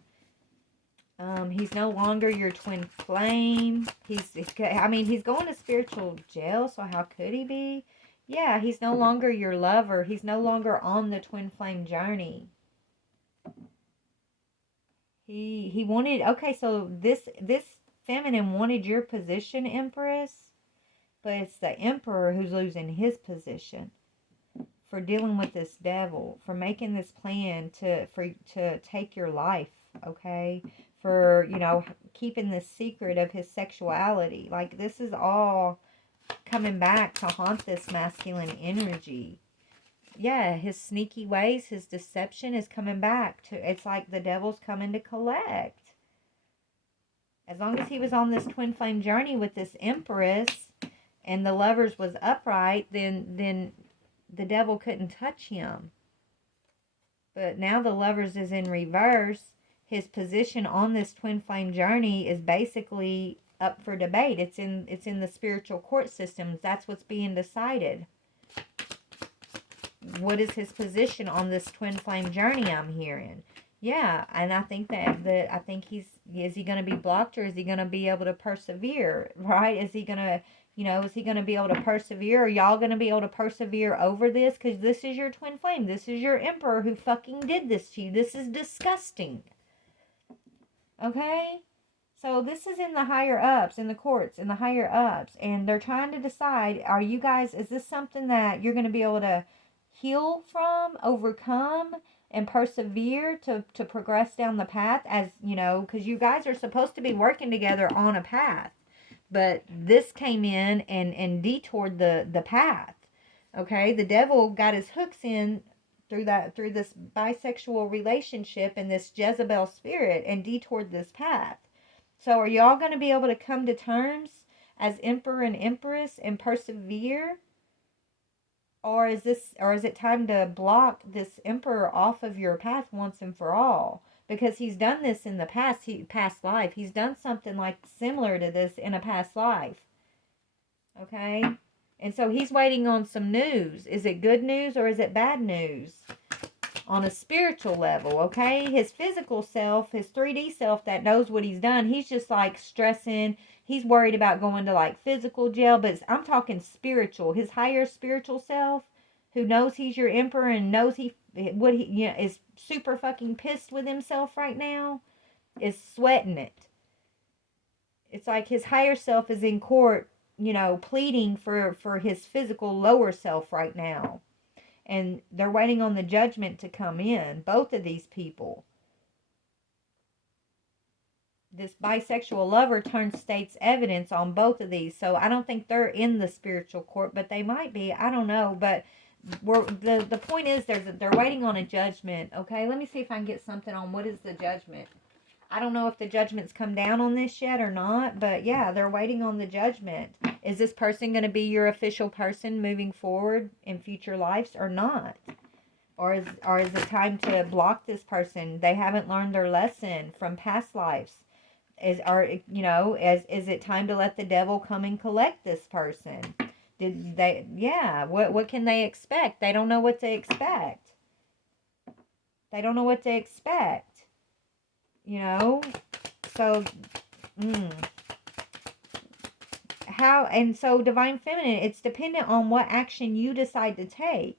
He's no longer your twin flame. He's going to spiritual jail, so how could he be? Yeah, he's no longer your lover. He's no longer on the twin flame journey. He wanted, okay, so this feminine wanted your position, Empress, but it's the Emperor who's losing his position for dealing with this devil, for making this plan to take your life, okay? For, keeping the secret of his sexuality. Like, this is all coming back to haunt this masculine energy. Yeah, his sneaky ways, his deception is coming back to, it's like the devil's coming to collect. As long as he was on this twin flame journey with this Empress and the lovers was upright, then the devil couldn't touch him. But now the lovers is in reverse. His position on this twin flame journey is basically up for debate. It's in the spiritual court systems. That's what's being decided. What is his position on this twin flame journey I'm hearing? Yeah, and I think is he going to be blocked, or is he going to be able to persevere, right? Is he going to, is he going to be able to persevere? Are y'all going to be able to persevere over this? Because this is your twin flame. This is your Emperor who fucking did this to you. This is disgusting. Okay? So this is in the higher ups, in the courts, in the higher ups, and they're trying to decide, is this something that you're going to be able to heal from, overcome, and persevere to progress down the path, as, because you guys are supposed to be working together on a path. But this came in and detoured the path. Okay? The devil got his hooks in through this bisexual relationship and this Jezebel spirit and detoured this path. So are y'all going to be able to come to terms as Emperor and Empress and persevere? Or is it time to block this Emperor off of your path once and for all? Because he's done this in the past life. He's done something like similar to this in a past life. Okay? And so he's waiting on some news. Is it good news or is it bad news? On a spiritual level, okay? His physical self, his 3D self that knows what he's done, he's just like stressing. He's worried about going to like physical jail, but I'm talking spiritual. His higher spiritual self, who knows he's your Emperor and knows is super fucking pissed with himself right now, is sweating it. It's like his higher self is in court, pleading for his physical lower self right now. And they're waiting on the judgment to come in. Both of these people. This bisexual lover turns state's evidence on both of these. So I don't think they're in the spiritual court, but they might be. I don't know. But the point is they're waiting on a judgment. Okay, let me see if I can get something on what is the judgment. I don't know if the judgment's come down on this yet or not, but yeah, they're waiting on the judgment. Is this person going to be your official person moving forward in future lives or not? Or is it time to block this person? They haven't learned their lesson from past lives. Is it time to let the devil come and collect this person? What can they expect? They don't know what to expect. They don't know what to expect. You know? So, how, and so Divine Feminine, it's dependent on what action you decide to take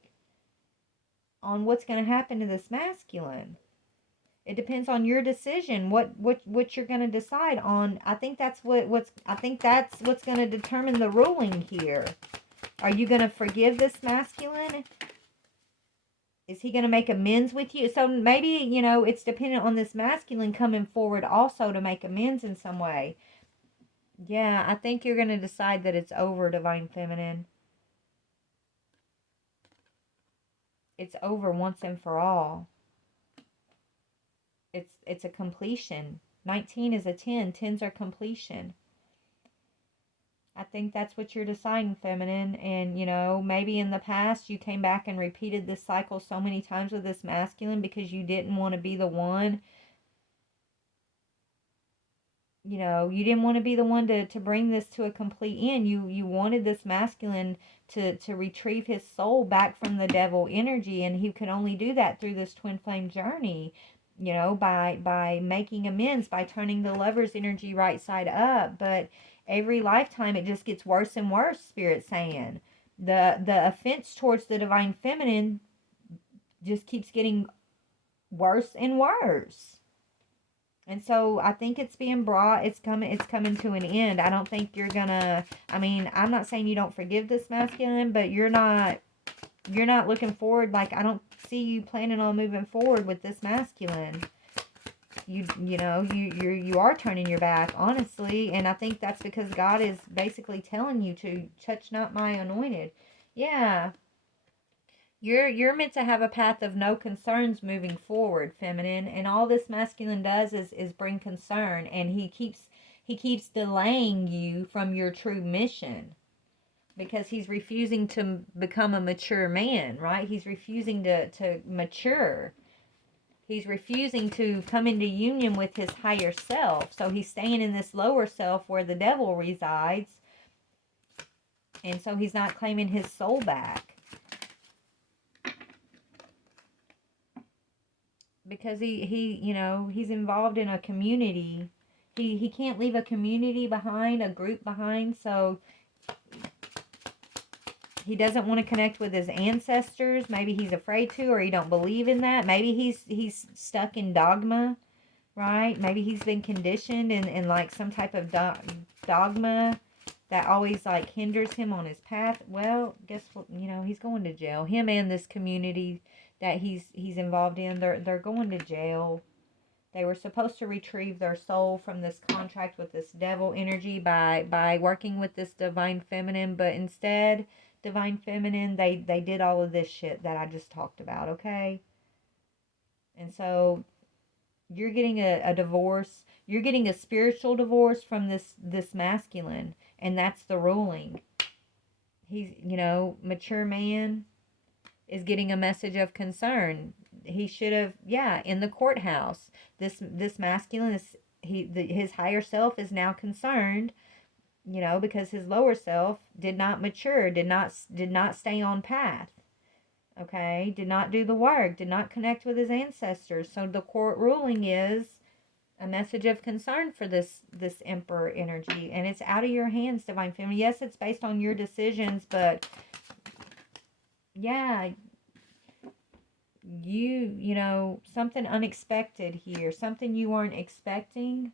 on what's going to happen to this masculine. It depends on your decision, what you're going to decide on. I think that's what's going to determine the ruling here. Are you going to forgive this masculine? Is he going to make amends with you? So maybe, you know, it's dependent on this masculine coming forward also to make amends in some way. Yeah, I think you're going to decide that it's over, Divine Feminine. It's over once and for all. It's a completion. 19 is a 10. 10s are completion. I think that's what you're deciding, Feminine. And, you know, maybe in the past you came back and repeated this cycle so many times with this masculine because you didn't want to be the one. You know, you didn't want to be the one to bring this to a complete end. You wanted this masculine to retrieve his soul back from the devil energy, and he could only do that through this twin flame journey, you know, by making amends, by turning the lover's energy right side up. But every lifetime it just gets worse and worse, Spirit saying. The offense towards the Divine Feminine just keeps getting worse and worse. And so I think it's being brought, it's coming to an end. I don't think you're gonna, I mean, I'm not saying you don't forgive this masculine, but you're not looking forward. Like, I don't see you planning on moving forward with this masculine. You are turning your back, honestly. And I think that's because God is basically telling you to touch not my anointed. Yeah. You're meant to have a path of no concerns moving forward, Feminine, and all this masculine does is bring concern, and he keeps delaying you from your true mission because he's refusing to become a mature man, right? He's refusing to mature. He's refusing to come into union with his higher self. So he's staying in this lower self where the devil resides, and so he's not claiming his soul back. Because he you know, he's involved in a community. He can't leave a community behind, a group behind, so he doesn't want to connect with his ancestors. Maybe he's afraid to, or he don't believe in that. Maybe he's stuck in dogma, right? Maybe he's been conditioned in like some type of dogma that always like hinders him on his path. Well, guess what? You know, he's going to jail. Him and this community that he's involved in, they're going to jail. They were supposed to retrieve their soul from this contract with this devil energy by working with this Divine Feminine, but instead, Divine Feminine, they did all of this shit that I just talked about, okay? And so you're getting a divorce. You're getting a spiritual divorce from this masculine, and that's the ruling. He's, you know, mature man is getting a message of concern. He should have, in the courthouse. This masculine is his higher self is now concerned, you know, because his lower self did not mature, did not stay on path. Okay, did not do the work, did not connect with his ancestors. So the court ruling is a message of concern for this Emperor energy, and it's out of your hands, Divine Feminine. Yes, it's based on your decisions, but yeah, you know, something unexpected here, something you weren't expecting.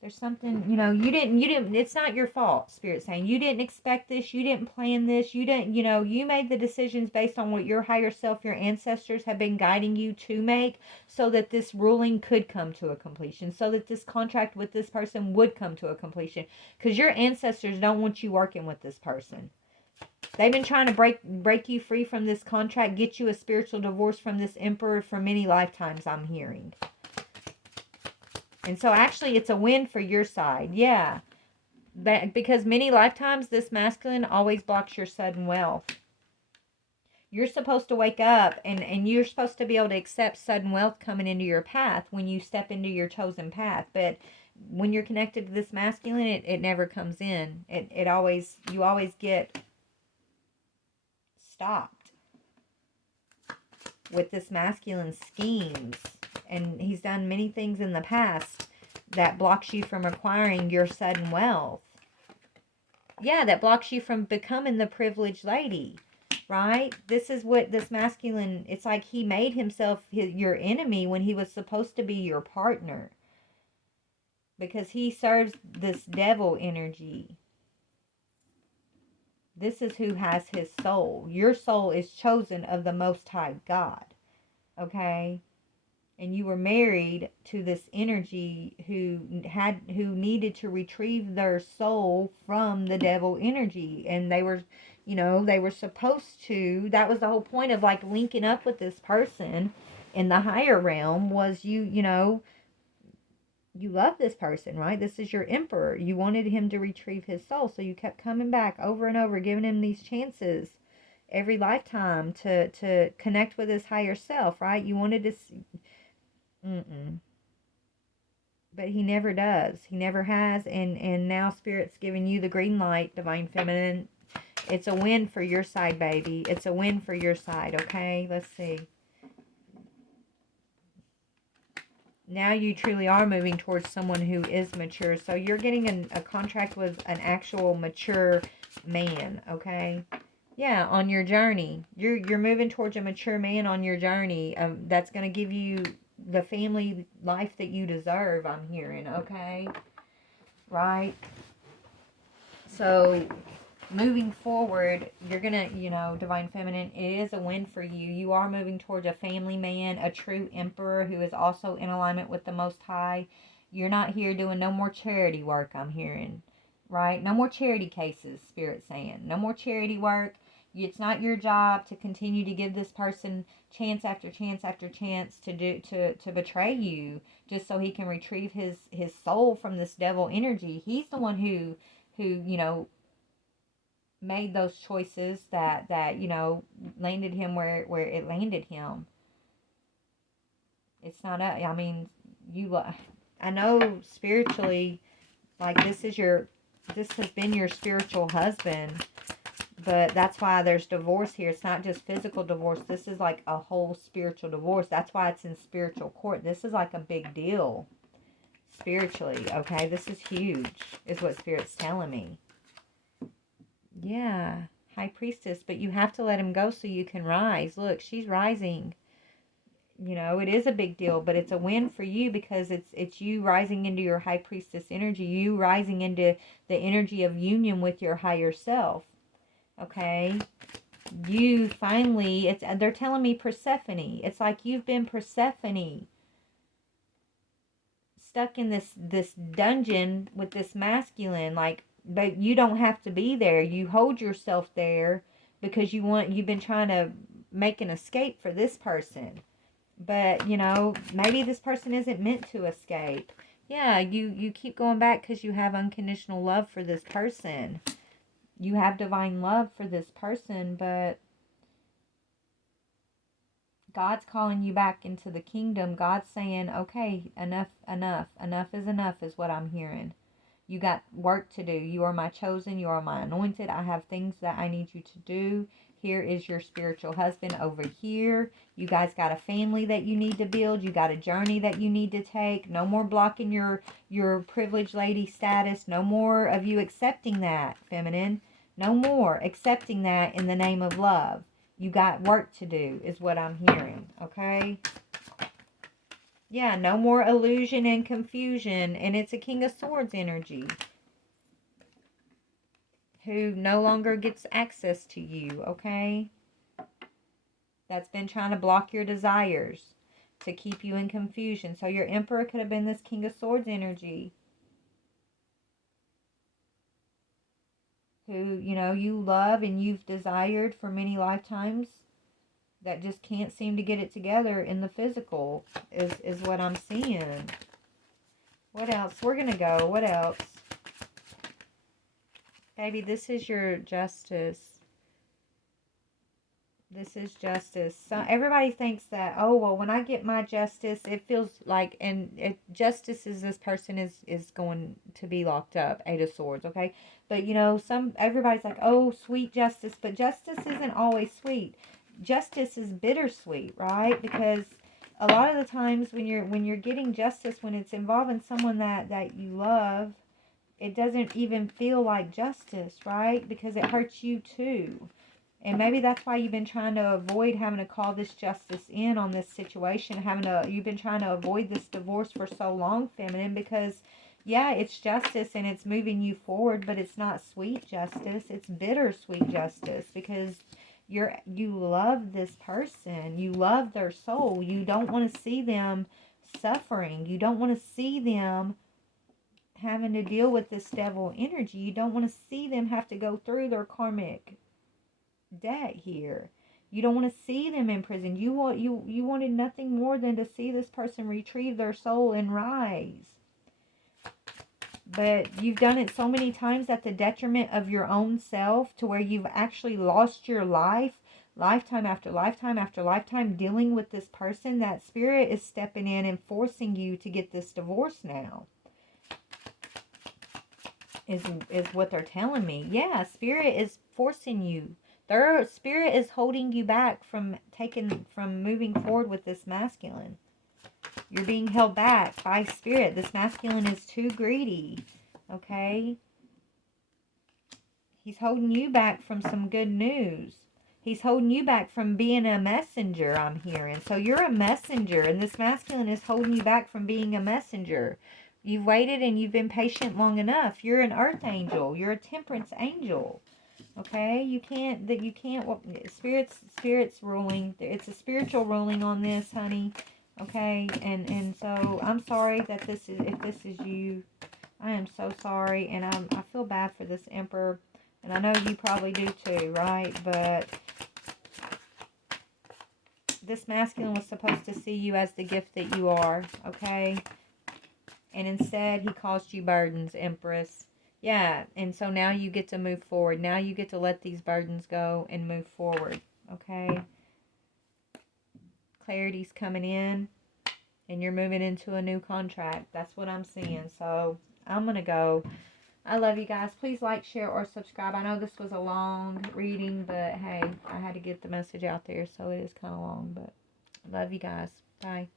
There's something, you know, you didn't, it's not your fault, Spirit saying. You didn't expect this, you didn't plan this, you didn't, you know, you made the decisions based on what your higher self, your ancestors have been guiding you to make, so that this ruling could come to a completion, so that this contract with this person would come to a completion, because your ancestors don't want you working with this person. They've been trying to break you free from this contract, get you a spiritual divorce from this Emperor for many lifetimes, I'm hearing. And so actually it's a win for your side. Yeah. Because many lifetimes this masculine always blocks your sudden wealth. You're supposed to wake up and you're supposed to be able to accept sudden wealth coming into your path when you step into your chosen path. But when you're connected to this masculine, it never comes in. You always get stopped. with this masculine schemes. And he's done many things in the past that blocks you from acquiring your sudden wealth. Yeah, that blocks you from becoming the privileged lady, right? This is what this masculine, it's like he made himself your enemy when he was supposed to be your partner. Because he serves this devil energy. This is who has his soul. Your soul is chosen of the Most High God. Okay? And you were married to this energy who needed to retrieve their soul from the devil energy. And they were, they were supposed to, that was the whole point of like linking up with this person in the higher realm, was you love this person, right? This is your emperor. You wanted him to retrieve his soul, so you kept coming back over and over, giving him these chances every lifetime to connect with his higher self, right? You wanted to but he never does. He never has, and now Spirit's giving you the green light, Divine Feminine. It's a win for your side, baby. It's a win for your side, okay? Let's see. Now you truly are moving towards someone who is mature. So you're getting a contract with an actual mature man, okay? Yeah, on your journey. You're moving towards a mature man on your journey. That's going to give you the family life that you deserve, I'm hearing, okay? Right? So moving forward, you're going to, Divine Feminine, it is a win for you. You are moving towards a family man, a true emperor who is also in alignment with the Most High. You're not here doing no more charity work, I'm hearing, right? No more charity cases, Spirit's saying. No more charity work. It's not your job to continue to give this person chance after chance after chance to betray you just so he can retrieve his soul from this devil energy. He's the one who made those choices that landed him where it landed him. It's not I know spiritually, like this has been your spiritual husband, but that's why there's divorce here. It's not just physical divorce. This is like a whole spiritual divorce. That's why it's in spiritual court. This is like a big deal spiritually, okay? This is huge, is what Spirit's telling me. Yeah, High Priestess, but you have to let him go so you can rise. Look, she's rising. It is a big deal, but it's a win for you because it's you rising into your High Priestess energy, you rising into the energy of union with your higher self. Okay? You finally, they're telling me Persephone. It's like you've been Persephone, stuck in this dungeon with this masculine, like, but you don't have to be there. You hold yourself there because you've been trying to make an escape for this person. But, maybe this person isn't meant to escape. Yeah, you keep going back because you have unconditional love for this person. You have divine love for this person, but God's calling you back into the kingdom. God's saying, okay, enough is what I'm hearing. You got work to do. You are my chosen. You are my anointed. I have things that I need you to do. Here is your spiritual husband over here. You guys got a family that you need to build. You got a journey that you need to take. No more blocking your privileged lady status. No more of you accepting that, feminine. No more accepting that in the name of love. You got work to do is what I'm hearing, okay? Yeah, no more illusion and confusion. And it's a King of Swords energy who no longer gets access to you, okay? That's been trying to block your desires to keep you in confusion. So your Emperor could have been this King of Swords energy who, you love and you've desired for many lifetimes that just can't seem to get it together in the physical is what I'm seeing. What else? We're going to go. What else? Baby, this is your justice. This is justice. So everybody thinks that, oh, well, when I get my justice, it feels like, and justice is this person is going to be locked up. 8 of Swords, okay? But, everybody's like, oh, sweet justice. But justice isn't always sweet. justice is bittersweet, right? Because a lot of the times when you're getting justice, when it's involving someone that you love, it doesn't even feel like justice, right? Because it hurts you too. And maybe that's why you've been trying to avoid having to call this justice in on this situation. You've been trying to avoid this divorce for so long, feminine, because yeah, it's justice and it's moving you forward, but it's not sweet justice. It's bittersweet justice because you love this person. You love their soul. You don't want to see them suffering. You don't want to see them having to deal with this devil energy. You don't want to see them have to go through their karmic debt here. You don't want to see them in prison. You wanted nothing more than to see this person retrieve their soul and rise. But you've done it so many times at the detriment of your own self, to where you've actually lost your life, lifetime after lifetime after lifetime, dealing with this person. That spirit is stepping in and forcing you to get this divorce now. Is what they're telling me. Yeah, spirit is forcing you. Their spirit is holding you back from moving forward with this masculine. You're being held back by spirit. This masculine is too greedy. Okay? He's holding you back from some good news. He's holding you back from being a messenger, I'm hearing. So you're a messenger, and this masculine is holding you back from being a messenger. You've waited and you've been patient long enough. You're an earth angel. You're a temperance angel. Okay? You can't, spirit's ruling. It's a spiritual ruling on this, honey. Okay? And so I'm sorry that if this is you, I am so sorry. And I feel bad for this Emperor. And I know you probably do too, right? But this masculine was supposed to see you as the gift that you are, okay? And instead, he caused you burdens, Empress. Yeah, and so now you get to move forward. Now you get to let these burdens go and move forward, okay? Clarity's coming in, and you're moving into a new contract. That's what I'm seeing. So I'm going to go. I love you guys. Please like, share, or subscribe. I know this was a long reading, but hey, I had to get the message out there, so it is kind of long. But I love you guys. Bye.